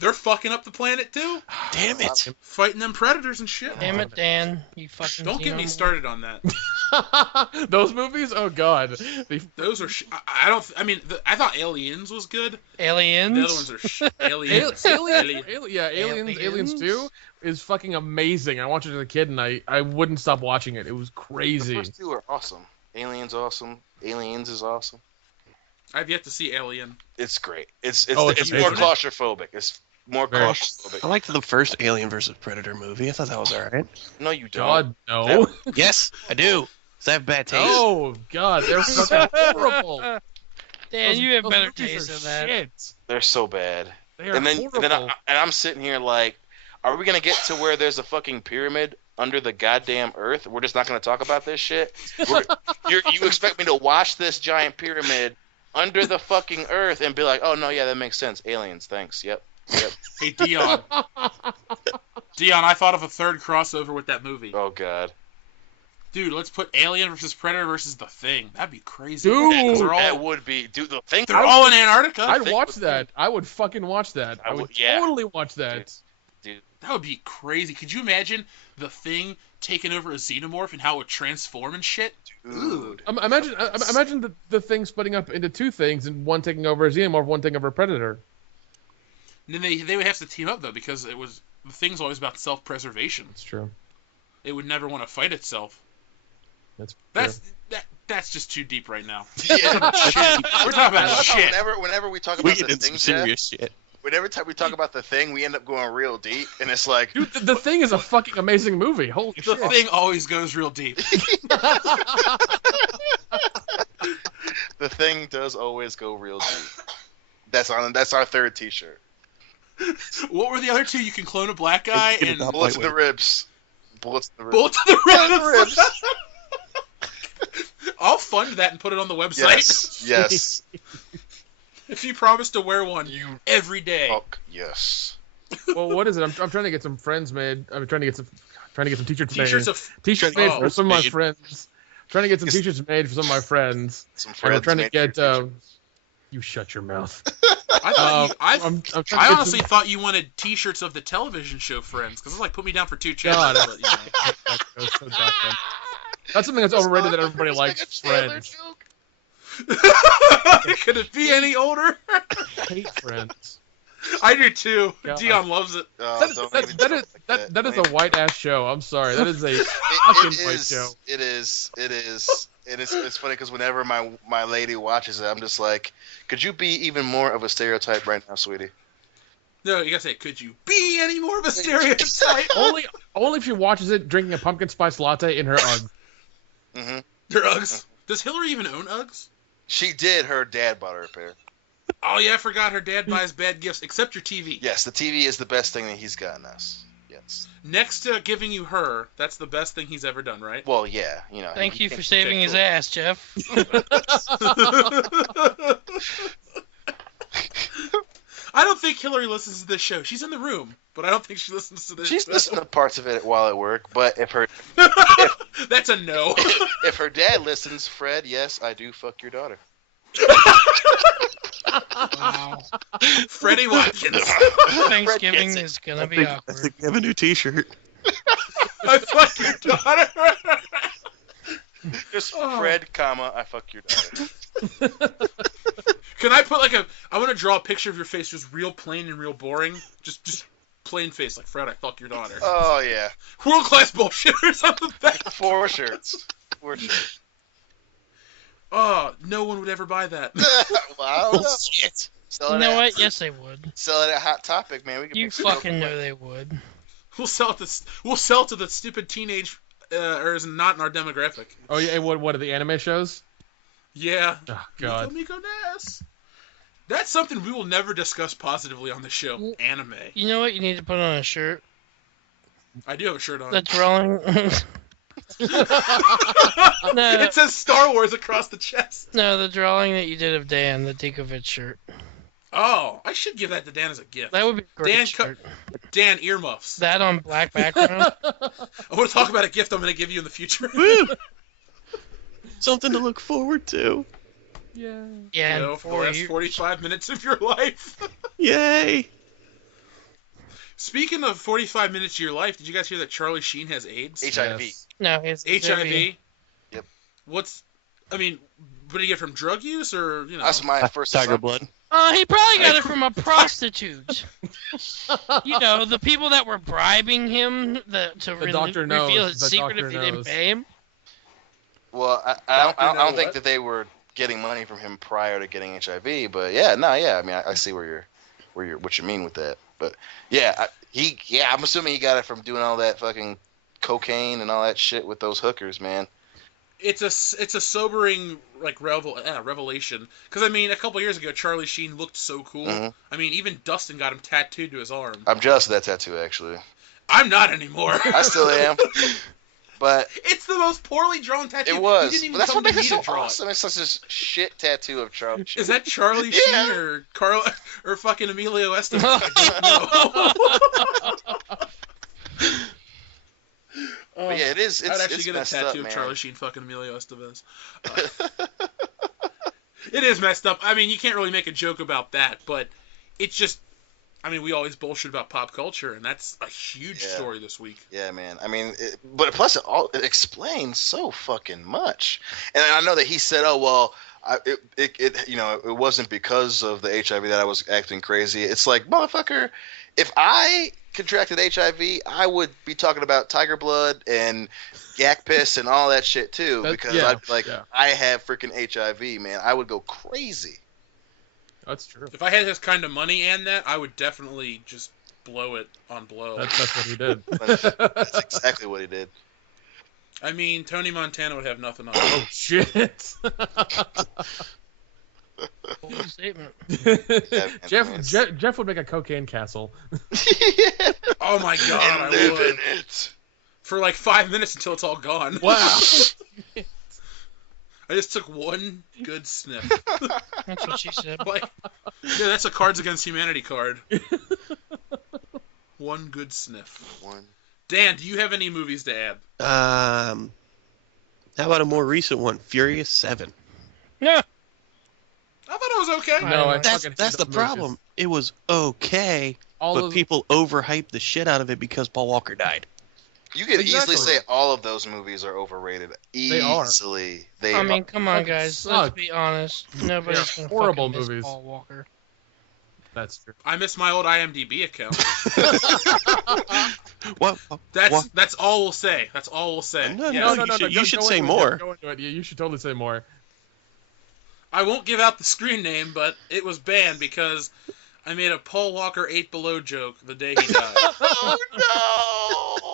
They're fucking up the planet too. Damn it. Fighting them predators and shit. Damn it, Dan. You fucking Don't get me xenomorph. started on that. Those movies? Oh god. Those are. I don't. I mean, I thought Aliens was good. Aliens? The other ones are Aliens. Aliens 2 is fucking amazing. I watched it as a kid and I wouldn't stop watching it. It was The crazy. first two are awesome. Aliens awesome. Aliens is awesome. I've yet to see Alien. It's great. It's Oh, it's more amazing. claustrophobic. It's more Very. claustrophobic. I liked the first Alien vs. Predator movie. I thought that was alright. No, you don't. God, no. Yes, I do. 'Cause I have bad taste. Oh god, they're fucking horrible. Dan, Those- you have those better movies taste are than that. shit. They're so bad. They are And then horrible. I'm sitting here like, are we gonna get to where there's a fucking pyramid under the goddamn earth? We're just not gonna talk about this shit. You expect me to watch this giant pyramid under the fucking earth and be like, oh no, yeah, that makes sense. Aliens, thanks. Yep. Hey, Dion. Dion, I thought of a third crossover with that movie. Oh god. Dude, let's put Alien versus Predator versus The Thing. That'd be crazy. Dude, 'Cause they're That all, would be, dude. Think they're all in Antarctica. I'd think watch would be- that. I would fucking watch that. I would yeah. totally watch that. That would be crazy. Could you imagine The Thing taking over a xenomorph and how it would transform and shit? Dude. Imagine the thing splitting up into two things and one taking over a xenomorph, one taking over a predator. And then they would have to team up though because The Thing's always about self-preservation. That's true. It would never want to fight itself. That's That's just too deep right now. Yeah. We're talking about shit. Whenever we talk We about get the into thing, some Jeff, serious shit. whenever time we talk about the thing, we end up going real deep, and it's like, Dude, the Thing is a fucking amazing movie. Holy The shit. Thing always goes real deep. the thing does always go real deep. That's our third T-shirt. What were the other two? You can clone a black guy Get it and up. Bullets in the ribs. Bullets in the ribs. bullet to the ribs. Ribs. I'll fund that and put it on the website. Yes. Yes. If you promise to wear one You every day. fuck yes. Well, what is it? I'm trying to get some friends made. I'm trying to get some t-shirts T-shirts made. of T-shirts Oh, made for some of my made. friends. Trying to get some t-shirts made for some of my friends. Some And we're friends. trying to made get. your Um, You shut your mouth. I thought I'm trying to I get honestly some- thought you wanted T-shirts of the television show Friends, because it's like put me down for two channels. God, but, you know. that's so goddamn- That's something that's overrated that everybody likes. Friends. Could it be any older? Hate Friends. I do too. God. Dion loves it. That is a white ass show. I'm sorry. That is a It fucking white is. show. It is. It is. And it's funny because whenever my lady watches it, I'm just like, could you be even more of a stereotype right now, sweetie? No, you gotta say, could you be any more of a stereotype? Only if she watches it drinking a pumpkin spice latte in her UGG. Mm-hmm. Your Uggs. Does Hillary even own Uggs? She did. Her dad bought her a pair. Oh yeah, I forgot her dad buys bad gifts, except your TV. Yes, the TV is the best thing that he's gotten us. Yes. Next to giving you her, that's the best thing he's ever done, right? Well, yeah, you know. Thank you can't- for saving his cool. ass, Jeff. I don't think Hillary listens to this show. She's in the room, but I don't think she listens to this She's show. listening to parts of it while at work, but if her That's a no. if her dad listens, Fred, yes, I do fuck your daughter. Wow. Freddie Watkins. Thanksgiving gets it. is gonna I be think, I awkward. think we have a new T-shirt. I fuck your daughter. Just Oh. Fred, comma, I fuck your daughter. Can I put I want to draw a picture of your face just real plain and real boring. Just plain face, like Fred, I fuck your daughter. Oh yeah, World class bullshitters on the back. 4 shirts. 4 shirts. Oh, no one would ever buy that. Wow. Oh, shit. You know what? Yes, they would. Sell it at Hot Topic, man. We can You make some real fucking money. know they would. We'll sell to the stupid teenage, or is not in our demographic. Oh yeah, what are the anime shows? Yeah. Oh god. Miko Ness. That's something we will never discuss positively on the show. Well- Anime. You know what? You need to put on a shirt. I do have a shirt on. The drawing. No. It says Star Wars across the chest. No, the drawing that you did of Dan, the Tinkovich shirt. Oh, I should give that to Dan as a gift. That would be a great Dan, shirt. Dan, earmuffs. That on black background. I want to talk about a gift I'm going to give you in the future. Woo! Something to look forward to. Yeah, You know, and for the last 45 minutes of your life. Yay! Speaking of 45 minutes of your life, did you guys hear that Charlie Sheen has AIDS? HIV. Yes. No, it's HIV? Yep. What do you get from drug use or, That's my first Tiger assumption. blood. He probably got it from a prostitute. The people that were bribing him doctor knows. reveal his The secret doctor if he didn't knows. pay him. Well, I don't think what? that they were getting money from him prior to getting HIV, but yeah. I mean, I see what you mean with that. But yeah, I'm assuming he got it from doing all that fucking cocaine and all that shit with those hookers, man. It's a sobering revelation, because I mean, a couple years ago Charlie Sheen looked so cool. Mhm. I mean, even Dustin got him tattooed to his arm. I'm jealous of that tattoo, actually. I'm not anymore. I still am. But It's the most poorly drawn tattoo. it was. He didn't even But that's come what to makes me it to so draw awesome. It's such a shit tattoo of Charlie Sheen. Is that Charlie Yeah. Sheen or Carl or fucking Emilio Estevez? I don't know. But yeah, it is. I'd actually it's get a messed tattoo up, of man. Charlie Sheen fucking Emilio Estevez. It is messed up. I mean, you can't really make a joke about that, but it's just. I mean, we always bullshit about pop culture, and that's a huge Yeah. story this week. Yeah, man. I mean, but plus it explains so fucking much. And I know that he said, "Oh well, it wasn't because of the HIV that I was acting crazy." It's like, motherfucker, if I contracted HIV, I would be talking about tiger blood and yak piss and all that shit too, because I have freaking HIV, man. I would go crazy. That's true. If I had his kind of money and that, I would definitely just blow it on blow. That's what he did. That's exactly what he did. I mean, Tony Montana would have nothing on Oh it. shit. Bold statement. Jeff would make a cocaine castle. Oh my god, I Live would. in it. For like 5 minutes until it's all gone. Wow. I just took one good sniff. That's what she said. Like, yeah, that's a Cards Against Humanity card. One good sniff. One. Dan, do you have any movies to add? How about a more recent one? Furious 7. Yeah. I thought it was okay. No, I That's fucking the hate those problem. movies. It was okay, All but those- people overhyped the shit out of it because Paul Walker died. You can Exactly. easily say all of those movies are overrated. They are. Easily. They I are. mean, come on, fucking guys. suck. Let's be honest. Nobody's They're gonna horrible fucking miss movies. Paul Walker. That's true. I miss my old IMDb account. What? That's all we'll say. That's all we'll say. No, Yes. you should go say into it, more. Go into it. Yeah, you should totally say more. I won't give out the screen name, but it was banned because I made a Paul Walker 8 Below joke the day he died. Oh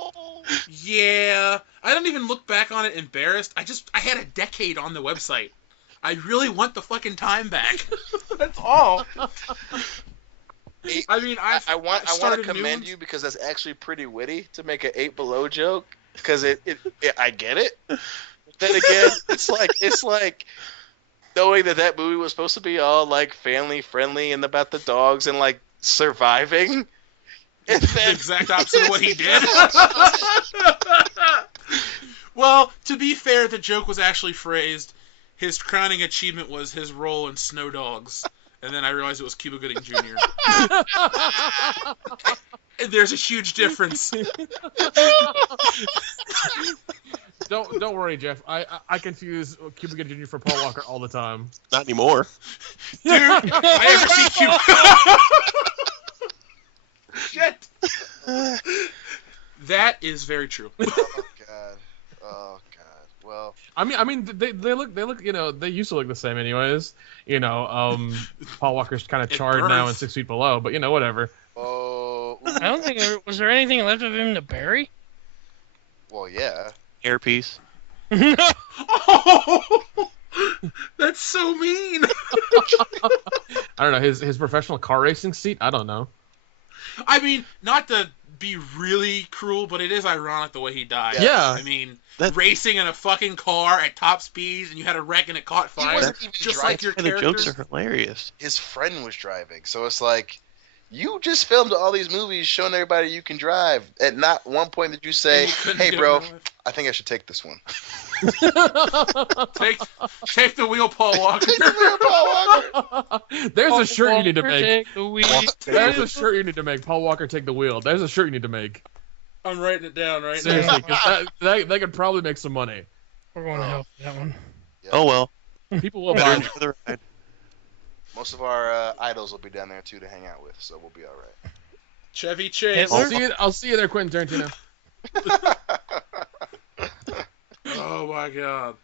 no! Yeah, I don't even look back on it embarrassed. I had a decade on the website. I really want the fucking time back. That's all. I mean, I want to started commend new you because that's actually pretty witty to make an 8 Below joke because I get it. But then again, it's like knowing that movie was supposed to be all like family friendly and about the dogs and like surviving. And the then exact opposite of what he did. Well, to be fair, the joke was actually phrased. His crowning achievement was his role in Snow Dogs, and then I realized it was Cuba Gooding Jr. And there's a huge difference. Don't worry, Jeff. I confuse Cuba Gooding Jr. for Paul Walker all the time. Not anymore. Dude, I ever see Cuba... Shit. That is very true. oh god. Well, I mean, they look, they used to look the same, anyways. Paul Walker's kind of It charred now burns. and 6 feet below, but whatever. oh, I don't think was there anything left of him to bury? well, yeah. Hairpiece. Oh, that's so mean. I don't know his professional car racing seat. I don't know. I mean, not to be really cruel, but it is ironic the way he died. Yeah. I mean, That- racing in a fucking car at top speeds, and you had a wreck and it caught fire, wasn't even just driving. like your And the jokes characters. are hilarious. His friend was driving, so it's like You just filmed all these movies showing everybody you can drive. At not one point did you say, And you couldn't "Hey, do it bro, in real life. I think I should take this one." Take the wheel, Paul Walker. There's a shirt you need to Walker, make. take the wheel. There's a shirt you need to make. Paul Walker, take the wheel. There's a shirt you need to make. I'm writing it down right Seriously, 'cause that could probably make some money. We're going to help that one. Oh well. People will Better buy it. for the ride. Most of our idols will be down there too to hang out with, so we'll be all right. Chevy Chase. Hitler? I'll see you there, Quentin Tarantino. Oh my god.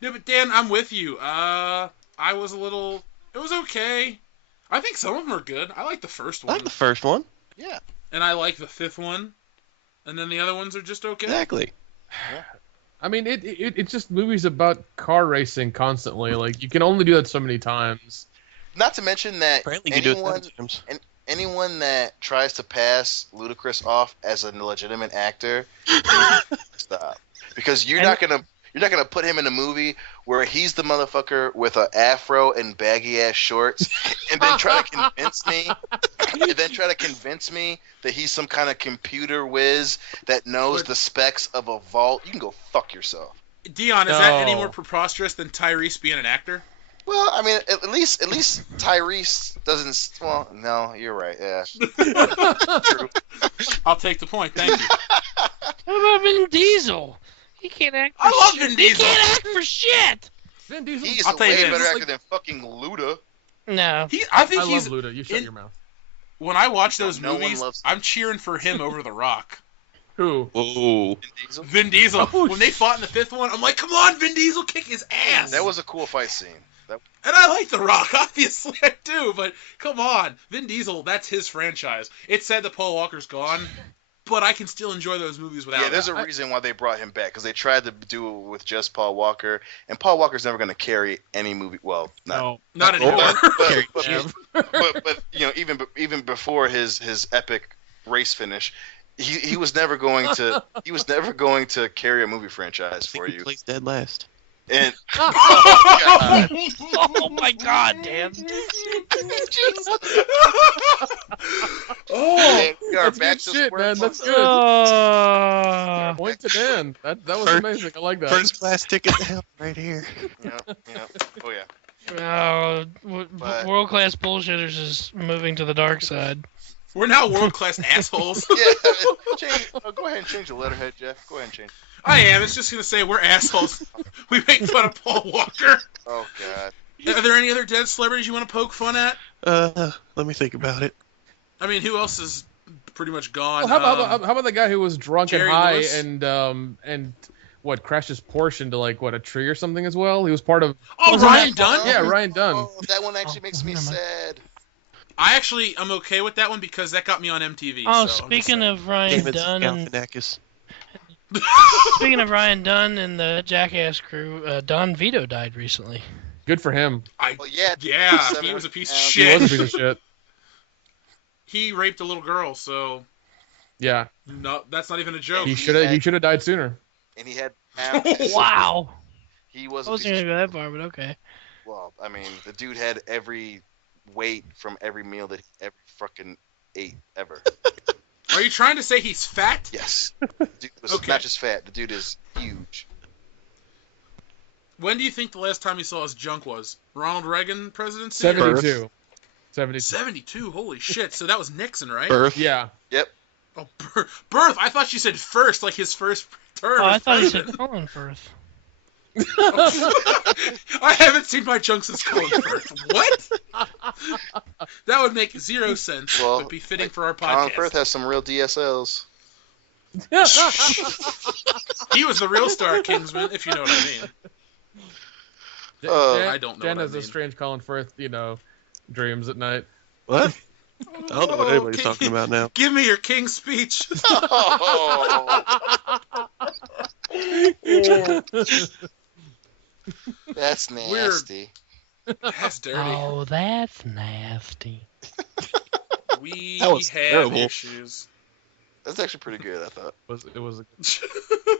No, but Dan, I'm with you. I was a little. It was okay. I think some of them are good. I like the first I one, like the first one. Yeah. and I like the fifth one, and then the other ones are just okay. Exactly. I mean, it's just movies about car racing constantly. Like, you can only do that so many times. Not to mention that Apparently, you can do anyone it sometimes. anyone that tries to pass Ludacris off as a legitimate actor, stop. Because you're not gonna put him in a movie where he's the motherfucker with an afro and baggy ass shorts, and then try to convince me that he's some kind of computer whiz that knows But- the specs of a vault. You can go fuck yourself. Dion, is that any No. more preposterous than Tyrese being an actor? Well, I mean, at least Tyrese doesn't. Well, no, you're right. Yeah. True. I'll take the point. Thank you. What about Vin Diesel? He can't act for I love shit. Vin Diesel. He can't act for shit! Vin Diesel. He's I'll a tell you way this, better like- actor than fucking Luda. No. I think I he's. love Luda. You shut in- your mouth. When I watch those No one movies, loves- I'm cheering for him over The Rock. Who? Whoa. Vin Diesel. Vin Diesel. Oh, When they fought in the fifth one, I'm like, come on, Vin Diesel, kick his ass. That was a cool fight scene. And I like The Rock, obviously I do, but come on, Vin Diesel, that's his franchise. It's sad that Paul Walker's gone, but I can still enjoy those movies without Yeah, there's him. a reason why they brought him back, because they tried to do it with just Paul Walker, and Paul Walker's never going to carry any movie. Well, not, Not anymore. but you know, even before his epic race finish, he was never going to carry a movie franchise I think for he you. plays dead last. And God, Oh my god, Dan. Oh, and we are That's back good to shit, square man. one. That's good. Oh. Point to Dan. That was First- amazing. I like that. First class ticket to hell right here. Yeah. Oh yeah. But- World class bullshitters is moving to the dark side. we're now world-class assholes. Yeah. Go ahead and change the letterhead, Jeff. Go ahead and change. I am. It's just going to say we're assholes. We make fun of Paul Walker. Oh God. Are there any other dead celebrities you want to poke fun at? Let me think about it. I mean, who else is pretty much gone? Well, how about the guy who was drunk Jerry and high Lewis? and what crashed his Porsche into like a tree or something as well? He was part of. Oh, Wasn't Ryan that- Dunn? Yeah, Ryan Dunn. Oh, that one actually makes me never mind. sad. I'm okay with that one because that got me on MTV. Oh, so speaking of Ryan David Dunn and Galifianakis. speaking of Ryan Dunn and the Jackass crew, Don Vito died recently. Good for him. Well, yeah. He was a piece of pounds. He shit. was a piece of shit. He raped a little girl, so Yeah, no, that's not even a joke. he should have died sooner. And he had. Wow. He was. I A wasn't piece gonna of, go that far, but okay. well, I mean, the dude had every weight from every meal that he ever fucking ate ever. Are you trying to say he's fat? Yes. The dude was Okay. not just fat. The dude is huge. When do you think the last time you saw his junk was? Ronald Reagan presidency? 72. 72. 72. Holy shit. So that was Nixon, right? Birth. Yeah. Oh, birth. I thought you said first, like his first term. Oh, I as thought he president. said Colin Firth. I haven't seen my junk since Colin Firth. What? That would make zero sense, Well, but be fitting like, for our Colin podcast. Firth has some real DSLs. He was the real star at Kingsman, if you know what I mean. I don't know Dan what I has a mean. strange Colin Firth, dreams at night. What? I don't know what anybody's Okay. talking about now. Give me your king speech. Oh, that's nasty. That's dirty. Oh, that's nasty. We That was have terrible. issues. That's actually pretty good, I thought. It was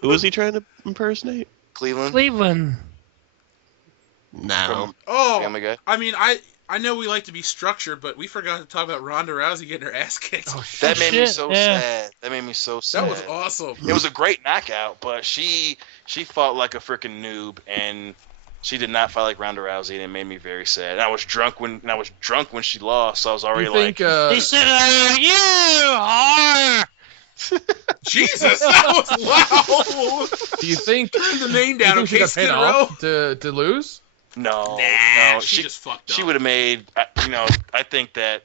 Who was he trying to impersonate? Cleveland Cleveland. No. from Oh, Family Guy. I mean, I I know we like to be structured, but we forgot to talk about Ronda Rousey getting her ass kicked. Oh shit. That made me so Yeah. sad. That made me so sad. That was awesome. It was a great knockout, but she fought like a freaking noob, and she did not fight like Ronda Rousey, and it made me very sad. And I was drunk when she lost, so I was already You think? They said, "You are." Jesus, that was wow. Do you think? Turn the name Do you down, think she okay, got paid Skid Row? off to lose? no, Nah, no, she just fucked up. she would have made. I think that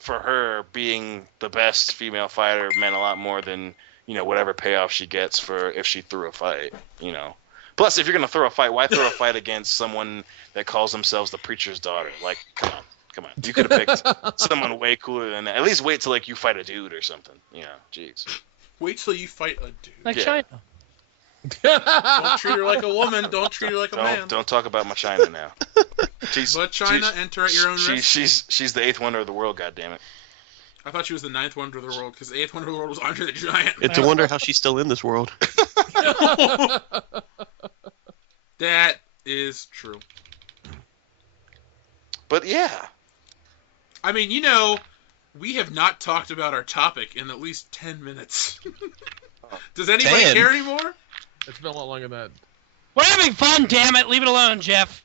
for her being the best female fighter meant a lot more than whatever payoff she gets for if she threw a fight. Plus, if you're gonna throw a fight, why throw a fight against someone that calls themselves the preacher's daughter? Like, come on. You could have picked someone way cooler than that. At least wait till you fight a dude or something. Jeez. Wait till you fight a dude. Like Yeah. China. Don't treat her like a woman. Don't treat her like a man. Don't talk about my China now. She's, But China, enter at your own risk. she's the 8th wonder of the world. goddammit. I thought she was the 9th wonder of the world, because the 8th wonder of the world was Andre the Giant. It's a wonder how she's still in this world. That is true. But yeah, I mean, we have not talked about our topic in at least 10 minutes. Does anybody 10? care anymore? It's been a lot longer than that. We're having fun, damn it! Leave it alone, Jeff.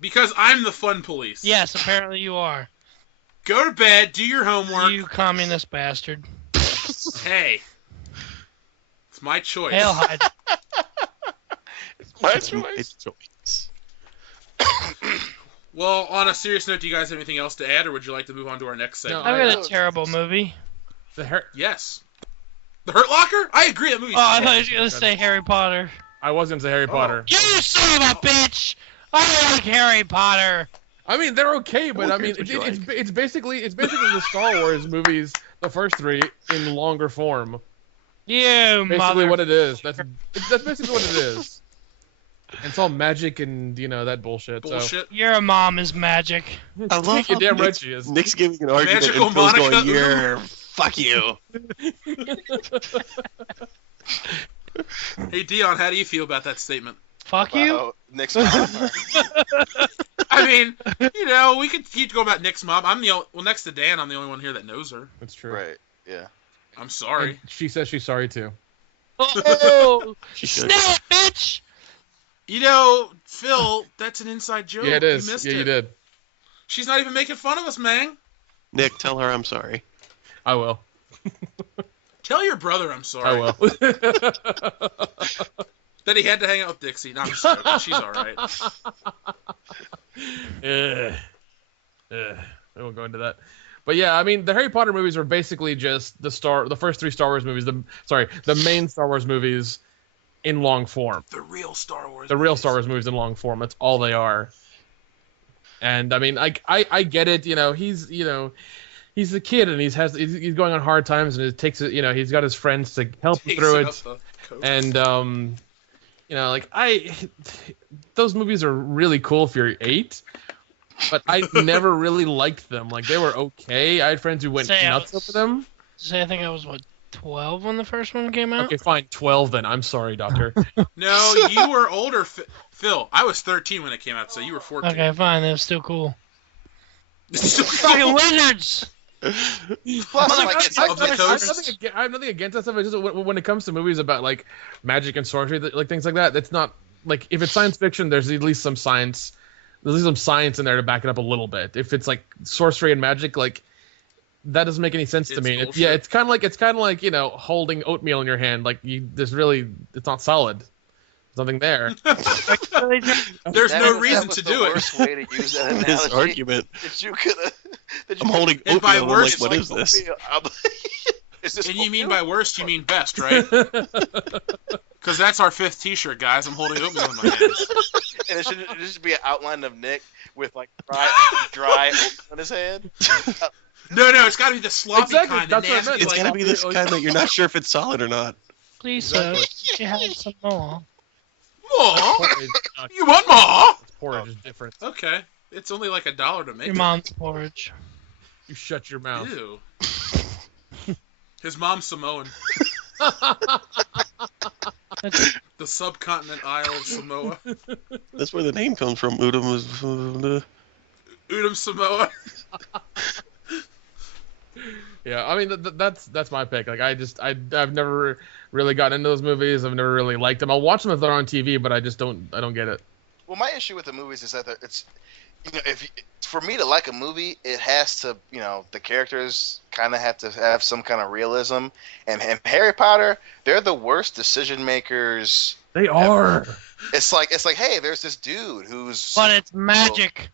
Because I'm the fun police. Yes, apparently you are. Go to bed, do your homework. You communist bastard. Hey. It's my choice. Hail Hyde. my It's choice. choice. Well, on a serious note, do you guys have anything else to add, or would you like to move on to our next segment? No, I got a terrible movie. Yes. The Hurt Locker? I agree, that movie's Oh, I great. thought you were going to say Harry Potter. I was gonna say Harry Potter. You son of a bitch! I like Harry Potter. I mean, they're okay, but What I mean, would you it's basically the Star Wars movies, the first three, in longer form. You Basically, mother. what it is. That's basically what it is. And it's all magic and that bullshit. Bullshit. Your mom is magic. I love You're how damn right Nick's, she is. Nick's giving an argument Magical and Phil's Monica. going, "You're fuck you." Hey, Dion, how do you feel about that statement? Fuck you. Wow, Nick's mom. I mean, we could keep going about Nick's mom. Next to Dan, I'm the only one here that knows her. That's true. Right. Yeah. I'm sorry. And she says she's sorry too. Oh, She should. snap, bitch! Phil, that's an inside joke. Yeah, it is. You missed Yeah, it. you did. She's not even making fun of us, man. Nick, tell her I'm sorry. I will. Tell your brother I'm sorry. I will. That he had to hang out with Dixie. No, I'm just joking. She's all right. I won't go into that. But yeah, I mean, the Harry Potter movies are basically just the first three Star Wars movies. The main Star Wars movies in long form. The real Star Wars. The real Star Wars movies in long form. That's all they are. And I mean, I get it. He's a kid and he's going on hard times and it takes he's got his friends to help him through it. And those movies are really cool if you're 8. But I never really liked them. Like, they were okay. I had friends who went nuts over them. I think I was, 12 when the first one came out? Okay, fine. 12 then. I'm sorry, Doctor. No, you were older, Phil. I was 13 when it came out, so you were 14. Okay, fine. That was still cool. Still Fucking wizards! Plus, I have nothing against that stuff. It's just when it comes to movies about, like, magic and sorcery, like, things like that, it's not, like, if it's science fiction, there's at least some science. There's at least some science in there to back it up a little bit. If it's, like, sorcery and magic, like, that doesn't make any sense to me. It's kind of like holding oatmeal in your hand. Like, it's not solid. There's nothing there. There's no reason to do it. Worst way to use that analogy This argument. that you could I'm holding And by oatmeal. I'm like, worst, what is this? Is this And you mean oatmeal? by worst, you mean best, right? Because that's our 5th T-shirt, guys. I'm holding oatmeal in my hand. And it should be an outline of Nick with like dry oatmeal in his hand. No, it's got to be the sloppy Exactly, kind. that's The what I nasty, meant. It's like, gotta be this kind that you're not sure if it's solid or not. Please, sir, you have some more. More? You want more? Porridge is different. Okay. It's only like $1 to make Your it. mom's porridge. You shut your mouth. Ew. His mom's Samoan. The subcontinent Isle of Samoa. That's where the name comes from. Udom was. Udom Samoa. Yeah, I mean that's my pick. Like I've never really gotten into those movies. I've never really liked them. I'll watch them if they're on TV, but I don't get it. Well, my issue with the movies is that it's, for me to like a movie, it has to, the characters kind of have to have some kind of realism. And Harry Potter, they're the worst decision makers. They are. Ever. It's like, hey, there's this dude who's. But it's magic.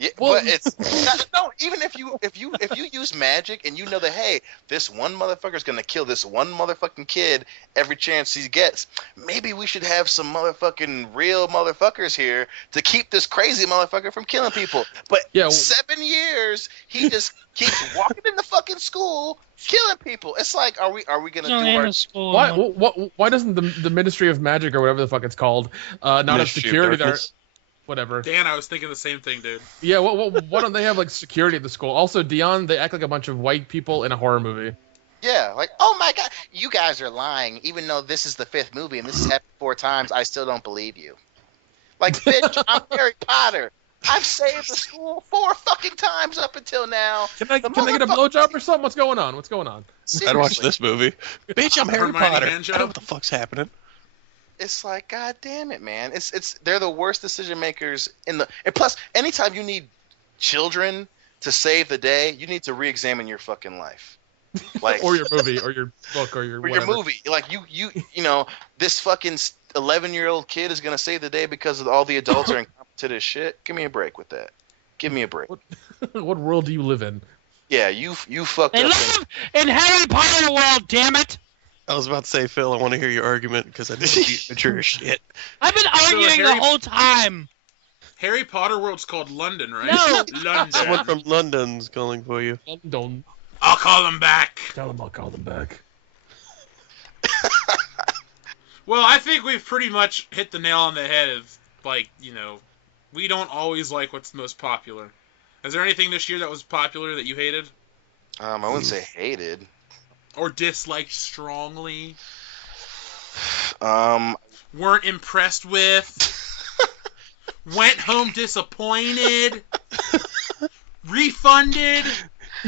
Yeah, but it's not, no. Even if you use magic and you know that, hey, this one motherfucker's gonna kill this one motherfucking kid every chance he gets, maybe we should have some motherfucking real motherfuckers here to keep this crazy motherfucker from killing people. But 7 years he just keeps walking into fucking school killing people. It's like, are we gonna do our school? Why doesn't the Ministry of Magic or whatever the fuck it's called not have security there? Whatever. Dan, I was thinking the same thing, dude. Yeah, why don't they have like security at the school? Also, Dion, they act like a bunch of white people in a horror movie. Yeah, like, oh my god, you guys are lying. Even though this is the 5th movie and this has happened 4 times, I still don't believe you. Like, bitch, I'm Harry Potter. I've saved the school 4 fucking times up until now. Can I get a blowjob or something? What's going on? Seriously. I'd watch this movie. Bitch, I'm Harry Hermione Potter. I handjob? know what the fuck's happening. It's like, god damn it, man. They're the worst decision makers and plus, anytime you need children to save the day, you need to re-examine your fucking life. Like or your movie, or your book, or your whatever. your movie. Like you know, this fucking 11-year-old kid is gonna save the day because of all the adults are incompetent as shit. Give me a break with that. Give me a break. What world do you live in? Yeah, you fucked They up. live in Harry Potter world, damn it! I was about to say, Phil, I want to hear your argument because I think you're mature as shit. I've been arguing the whole time. Harry Potter World's called London, right? No. London. Someone from London's calling for you. London. I'll call them back. Tell them I'll call them back. Well, I think we've pretty much hit the nail on the head of, like, we don't always like what's most popular. Is there anything this year that was popular that you hated? I wouldn't say hated. Or disliked strongly? Weren't impressed with? Went home disappointed? Refunded?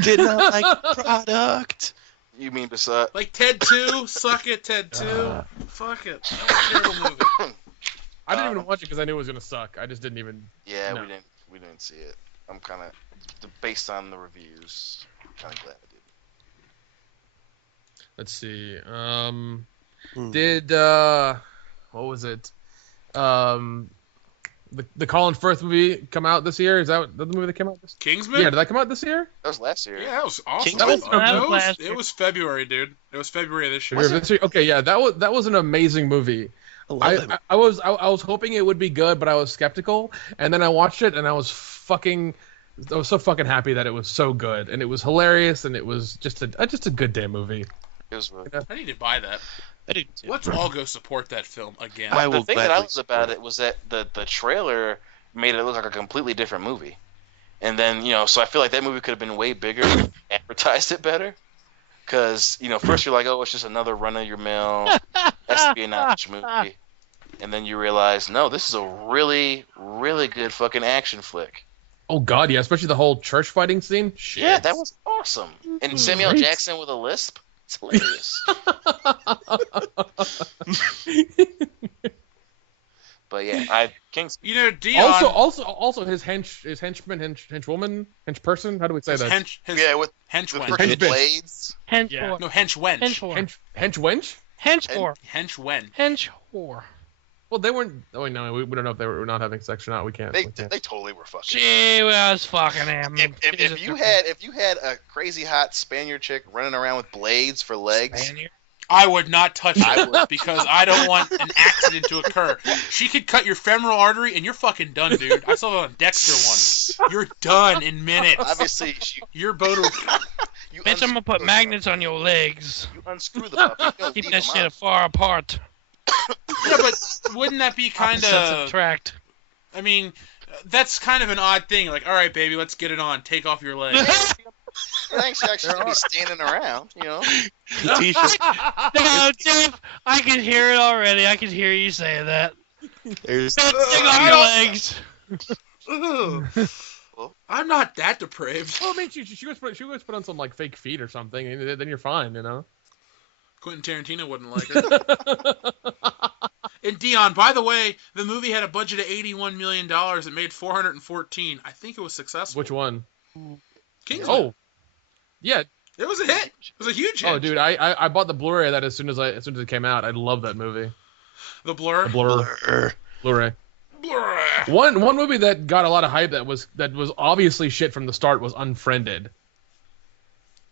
Did not like the product. You mean beside? Like Ted 2? Suck it, Ted 2. Fuck it. That was a terrible movie. I didn't even watch it because I knew it was gonna suck. I just didn't even. Yeah, no. we didn't see it. I'm kind of based on the reviews. Kind of glad I did. Let's see. Did what was it? The Colin Firth movie come out this year? Is that the movie that came out this year? Kingsman? Yeah, did that come out this year? That was last year. Yeah, that was awesome. Kingsman? It was February, dude. It was February of this year. February of this year? Okay, yeah, that was an amazing movie. I was hoping it would be good, but I was skeptical, and then I watched it, and I was so fucking happy that it was so good, and it was hilarious, and it was just a good damn movie. It was really I need to buy that. I do too. Let's all go support that film again. The thing that I was about it was that the trailer made it look like a completely different movie. And then, so I feel like that movie could have been way bigger if they advertised it better. Because, first you're like, oh, it's just another run-of-your-mill espionage movie. And then you realize, no, this is a really, really good fucking action flick. Oh, God, yeah, especially the whole church fighting scene. Shit. Yeah, that was awesome. And Samuel Jackson with a lisp. It's hilarious. But yeah, Kingsman. Dion. Also, his henchman, henchwoman, henchperson. How do we say that? With henchwen. the freaking blades. Henchwhore. No, henchwench. Henchwench. Henchwhore. Henchwen. Henchwhore. Well, they weren't. Oh wait, no, we don't know if they were not having sex or not. We can't. They totally were fucking. She was fucking him. If you had a crazy hot Spaniard chick running around with blades for legs, Spaniard? I would not touch it because I don't want an accident to occur. She could cut your femoral artery and you're fucking done, dude. I saw it on Dexter one. You're done in minutes. Obviously, your boat. Bitch, I'm gonna put magnets on your legs. You unscrew the puppy. Keep that shit far apart. Yeah, but wouldn't that be kind of... subtract. I mean, that's kind of an odd thing. Like, all right, baby, let's get it on. Take off your legs. Thanks, actually, to be standing around, you know. T-shirt. No, Jeff, I can hear it already. I can hear you saying that. There's Don't dig off your legs. Ugh. I'm not that depraved. Well, I mean, she was put on some like fake feet or something, and then you're fine, you know. Quentin Tarantino wouldn't like her. And Dion, by the way, the movie had a budget of $81 million. It made $414. I think it was successful. Which one? Kingsman. Oh, yeah. It was a hit. It was a huge hit. Oh, dude, I bought the Blu-ray of that as soon as it came out. I love that movie. The Blur. The Blu-ray. Blur. One movie that got a lot of hype that was obviously shit from the start was Unfriended.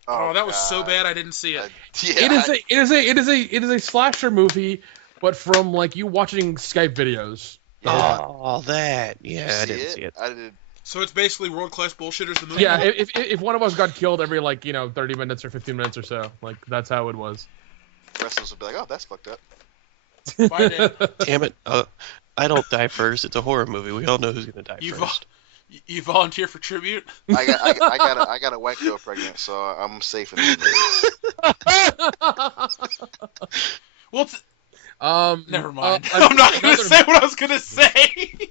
Oh, that was so God. bad I didn't see it. Yeah, It is a slasher movie, but from like you watching Skype videos. oh, that. Yeah, I see didn't see it. I did. So it's basically World Class Bullshitters, the movie? Yeah, if one of us got killed every 30 minutes or 15 minutes or so, like that's how it was. The rest of us would be like, oh, that's fucked up. Bye, Dave. Damn it. I don't die first. It's a horror movie. We all know who's going to die You first. You volunteer for tribute? I got a white girl pregnant, so I'm safe in this movie. Well, never mind. Uh, I'm not going to another- say what I was going to say.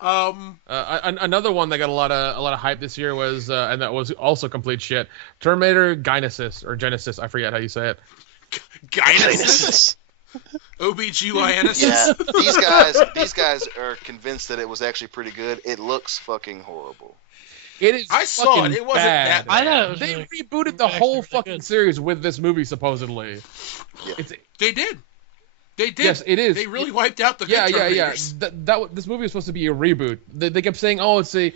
Another one that got a lot of hype this year was, and that was also complete shit. Terminator Genesis. I forget how you say it. Gynesis? OBGYNs? Yeah, these guys are convinced that it was actually pretty good. It looks fucking horrible. It is. I saw it. fucking It wasn't bad. that I know. It was They really- rebooted the actually whole really fucking good. series with this movie supposedly. Yeah. It's They did. They did. Yes, it is. They really wiped out the yeah, good yeah. Terminators. This movie is supposed to be a reboot. They kept saying, "Oh, it's a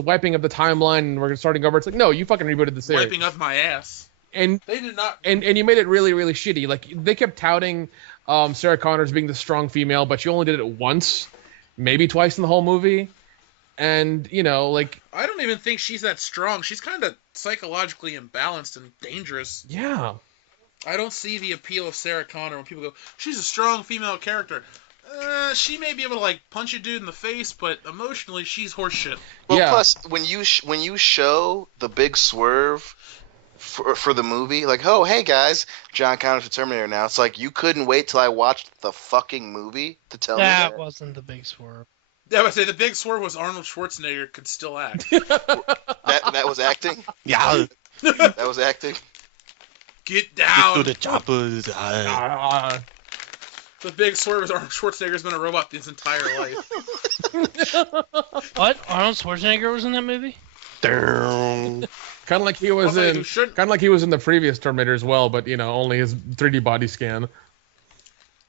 wiping of the timeline, and we're starting over." It's like, no, you fucking rebooted the series, Wiping up my ass. and They did not. and you made it really, really shitty. Like they kept touting Sarah Connor as being the strong female, but she only did it once, maybe twice in the whole movie, and I don't even think she's that strong. She's kind of psychologically imbalanced and dangerous. yeah. I don't see the appeal of Sarah Connor when people go, she's a strong female character. She may be able to punch a dude in the face, but emotionally she's horseshit. Well, Yeah. plus when you show the big swerve for the movie, like, oh hey guys, John Connor's the Terminator now. It's like you couldn't wait till I watched the fucking movie to tell me That that. wasn't the big swerve. Yeah, I would say the big swerve was Arnold Schwarzenegger could still act. That was acting. Yeah. That was acting. Get Get down! to the choppers. Ah. The big swerve is Arnold Schwarzenegger's been a robot his entire life. What? Arnold Schwarzenegger was in that movie? Down. Kind of like he was Somebody in, who shouldn't- kind of like he was in the previous Terminator as well, but only his 3D body scan.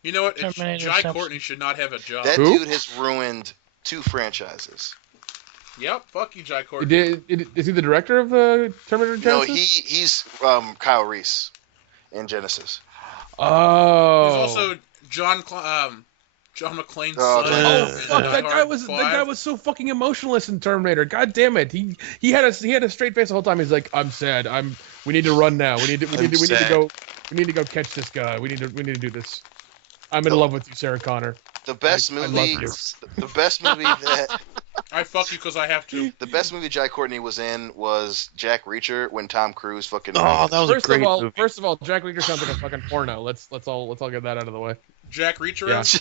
You know what? Terminator Jai Subs- Courtney should not have a job. That Who? dude has ruined 2 franchises. Yep, fuck you, Jai Courtney. Is he the director of Terminator No, Genesis? he's Kyle Reese in Genesis. Oh. He's also John McClane's Oh, son. damn. Oh in fuck! Die That guy Hard was 5. so fucking emotionless in Terminator. God damn it! He had a straight face the whole time. He's like, "I'm sad. We need to run now. We need to go catch this guy. We need to do this. I'm in love with you, Sarah Connor." The best I love movie. you. The best movie that I fuck you because I have to. the best movie Jai Courtney was in was Jack Reacher when Tom Cruise fucking. Oh, that was a great movie. First of all, Jack Reacher sounds like a fucking porno. Let's all get that out of the way. Jack Reacher Yeah. is?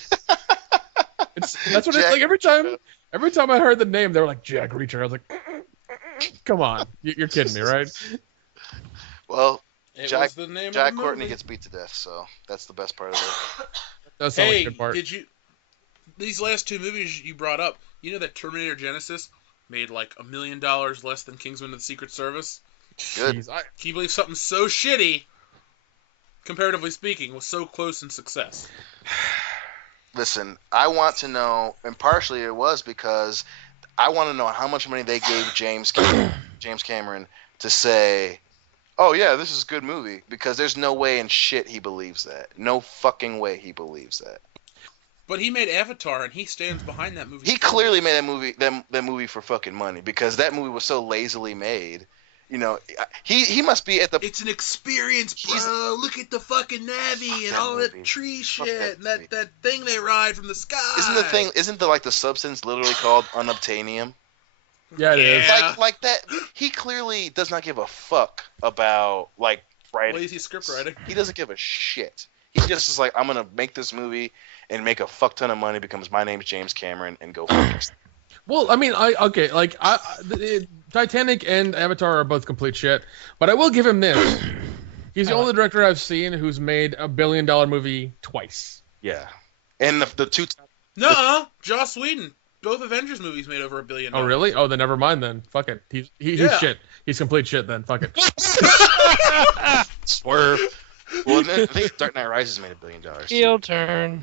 That's what it's Jack- like every time I heard the name. They were like Jack Reacher. I was like, come on, you're kidding me, right? Well, It Jack- was the name Jack of the Courtney movie. gets beat to death, so that's the best part of it. That's not like Hey, a good part. did you? These last 2 movies you brought up, you know that Terminator Genesis made like $1 million less than Kingsman of the Secret Service? Good. Jeez, Can you believe something so shitty, comparatively speaking, was so close in success? Listen, I want to know, and partially it was because I want to know how much money they gave James Cameron to say, "Oh yeah, this is a good movie," because there's no way in shit he believes that. No fucking way he believes that. But he made Avatar, and he stands behind that movie. He clearly made that movie for fucking money because that movie was so lazily made. He must be at the. It's an experience, bro. He's- Look at the fucking Navi and that all movie. that tree Fuck shit that and movie. that thing they ride from the sky. Isn't the substance literally called unobtainium? Yeah, it is. Yeah. Like that. He clearly does not give a fuck about like writing. Lazy script writing. He doesn't give a shit. He just is like, I'm gonna make this movie and make a fuck ton of money because my name's James Cameron and go fuck yourself. Well, I mean, Titanic and Avatar are both complete shit, but I will give him this. He's the only director I've seen who's made a $1 billion movie twice. Yeah, and the two. No, Joss Whedon. Both Avengers movies made over $1 billion. Oh, really? Oh, then never mind then. Fuck it. He's shit. He's complete shit then. Fuck it. Swerve. Well, I think Dark Knight Rises made $1 billion. Heel turn.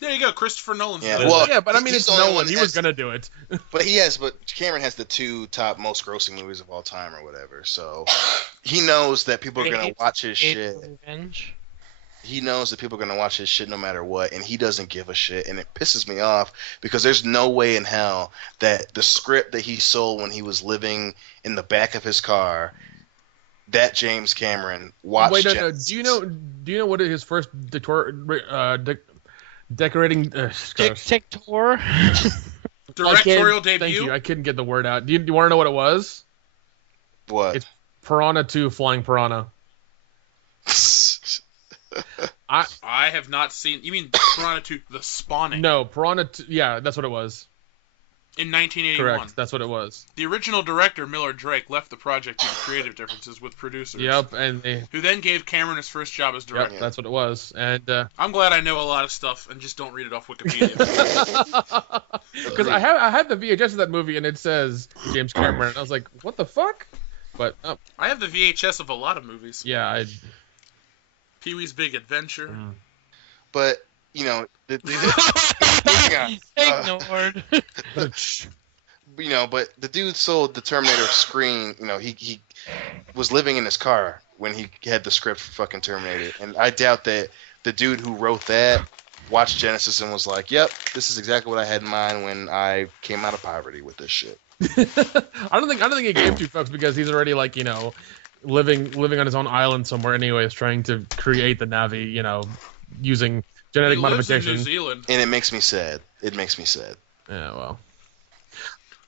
There you go, Christopher Nolan. Yeah, said it. well, Yeah, but I mean, he's it's the only Nolan. one He that was has- gonna do it. But Cameron has the two top most grossing movies of all time or whatever. So he knows that people are gonna watch his shit. Revenge. He knows that people are gonna watch his shit no matter what, and he doesn't give a shit, and it pisses me off because there's no way in hell that the script that he sold when he was living in the back of his car, that James Cameron watched. Wait, no. Genesis. Do you know what his first decorating? Tic-tac-toe. Directorial Thank debut. you. I couldn't get the word out. Do you want to know what it was? What? It's Piranha 2 Flying Piranha. I have not seen. You mean Piranha 2: The Spawning? No, Piranha 2. Yeah, that's what it was. In 1981. Correct. That's what it was. The original director, Miller Drake, left the project due to creative differences with producers. Yep, and they. Who then gave Cameron his first job as director. Yep, that's what it was. And I'm glad I know a lot of stuff and just don't read it off Wikipedia. because I had the VHS of that movie and it says James Cameron, and I was like, what the fuck? But I have the VHS of a lot of movies. yeah, Pee-wee's Big Adventure. But you know, Ignored. you know, but the dude sold the Terminator screen. You know, he was living in his car when he had the script for fucking Terminator, and I doubt that the dude who wrote that watched Genesis and was like, "Yep, this is exactly what I had in mind when I came out of poverty with this shit." I don't think he gave two fucks because he's already like living on his own island somewhere anyways, trying to create the Navi, using genetic He lives in modification. New Zealand. And it makes me sad. It makes me sad. Yeah, well,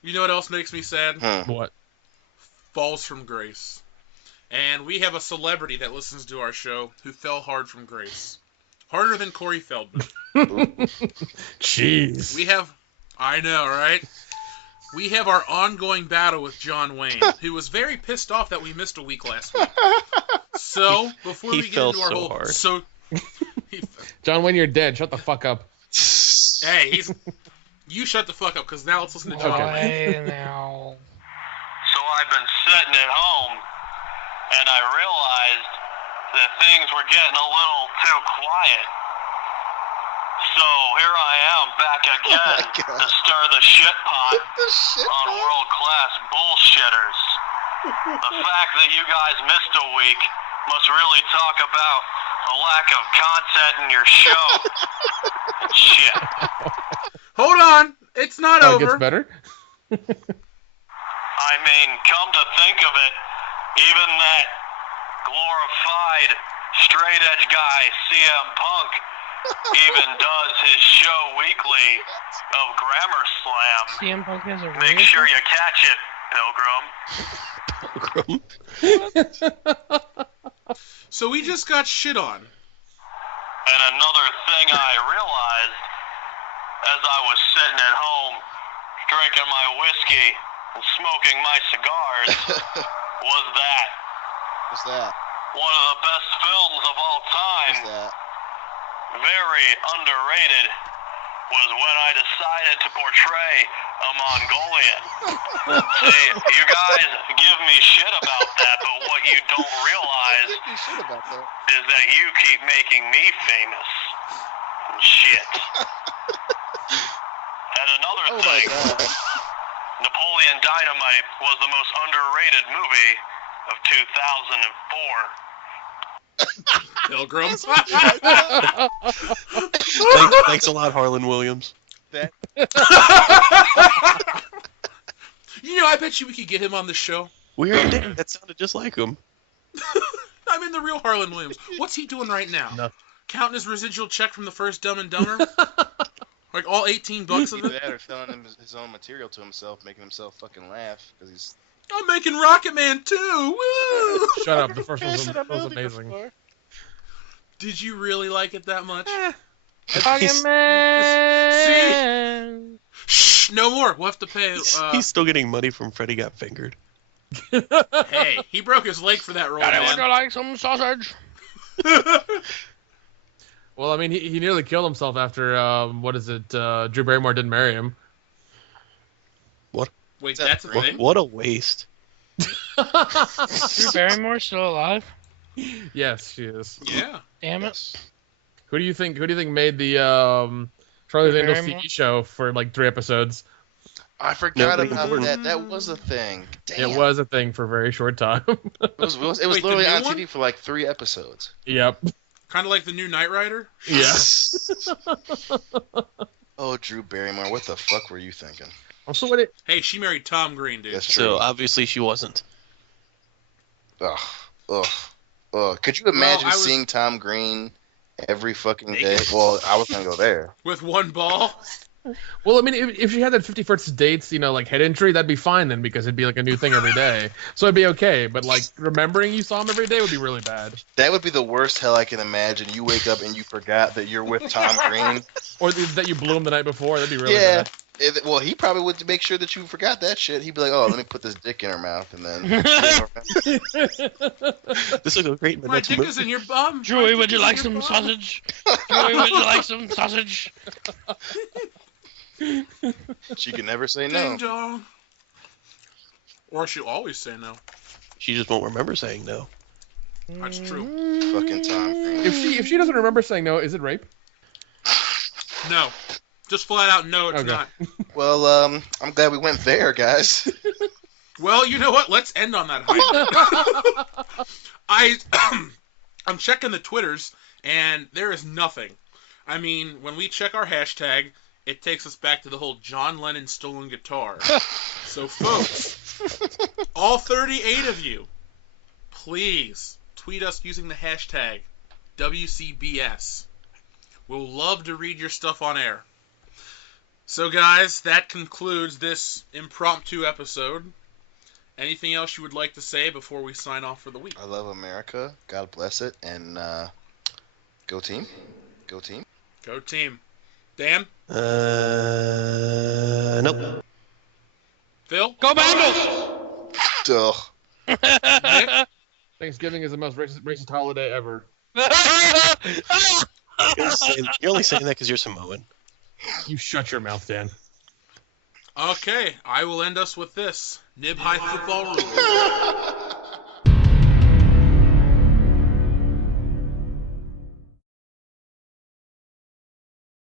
You know what else makes me sad? what? Falls from grace. And we have a celebrity that listens to our show who fell hard from grace. Harder than Corey Feldman. Jeez. I know, right? We have our ongoing battle with John Wayne, who was very pissed off that we missed a week last week. So, before He we get fell into our so whole... hard. So, John Wayne, you're dead. Shut the fuck up. hey, you shut the fuck up, because now let's listen to John Wayne. Why now? So I've been sitting at home, and I realized that things were getting a little too quiet. So here I am back again to stir the shit pot on world-class bullshitters. The fact that you guys missed a week must really talk about a lack of content in your show. And shit. Hold on! It's not Oh, it over. gets better? I mean, come to think of it, even that glorified straight-edge guy, CM Punk, even does his show weekly of Grammar Slam. CM Punk has a Make radio sure show? you catch it, Pilgrim. So we just got shit on. And another thing I realized as I was sitting at home, drinking my whiskey and smoking my cigars, was that What's that? one of the best films of all time, What's that? very underrated, was when I decided to portray a Mongolian. See, you guys give me shit about that, but what you don't realize is that you keep making me famous. And shit. And another thing, Napoleon Dynamite was the most underrated movie of 2004. Pilgrims. Thanks a lot, Harlan Williams. I bet you we could get him on the show. We already did. That sounded just like him. I mean, the real Harlan Williams. What's he doing right now? Nothing. Counting his residual check from the first Dumb and Dumber? Like all 18 bucks of Either it. that or selling him his own material to himself, making himself fucking laugh because he's. I'm making Rocket Man 2. Woo! Shut up. The first one Based was, on a was movie amazing. before. Did you really like it that much? Rocket Man. Shh, no more. We'll have to pay. He's still getting money from Freddy Got Fingered. Hey, he broke his leg for that role, Gotta would you man. like some sausage? Well, I mean, he nearly killed himself after, Drew Barrymore didn't marry him. Wait, that's a thing? What a waste. Drew Barrymore still alive? Yes, she is. Yeah. Damn it. Who do you think made the Charlie's Drew Angels Barrymore? TV show for like 3 episodes? I forgot Nobody about important. that. That was a thing. Damn. It was a thing for a very short time. It was Wait, the literally new on one? TV for like 3 episodes. Yep. Kind of like the new Knight Rider. Yes. Oh, Drew Barrymore, what the fuck were you thinking? Also, what it? Hey, she married Tom Green, dude. That's true. So obviously she wasn't. Ugh. Could you imagine I was- seeing Tom Green every fucking day? Naked. Well, I was gonna go there. With one ball. Well, I mean, if she had that 51st dates, like head injury, that'd be fine then because it'd be like a new thing every day. So it'd be okay. But like remembering you saw him every day would be really bad. That would be the worst hell I can imagine. You wake up and you forgot that you're with Tom Green. Or that you blew him the night before. That'd be really Yeah. bad. Well, he probably would make sure that you forgot that shit. He'd be like, "Oh, let me put this dick in her mouth," and then. This will go great in the My next dick movie. is in your bum. My Joey, dick would you is in like your some bum. sausage? Joey, would you like some sausage? She can never say Ding no. dong. Or she'll always say no. She just won't remember saying no. That's true. Fucking Tom Green. If she doesn't remember saying no, is it rape? No. Just flat out no, it's Okay. not. Well, I'm glad we went there, guys. Well, you know what? Let's end on that high. I'm checking the Twitters, and there is nothing. I mean, when we check our hashtag, it takes us back to the whole John Lennon stolen guitar. So, folks, all 38 of you, please tweet us using the hashtag WCBS. We'll love to read your stuff on air. So, guys, that concludes this impromptu episode. Anything else you would like to say before we sign off for the week? I love America. God bless it. And go team. Go team. Go team. Dan? Nope. Phil? Go Bengals! Ugh. Nick? Thanksgiving is the most racist holiday ever. You're only saying that because you're Samoan. You shut your mouth, Dan. Okay, I will end us with this. Nib High Football Rules.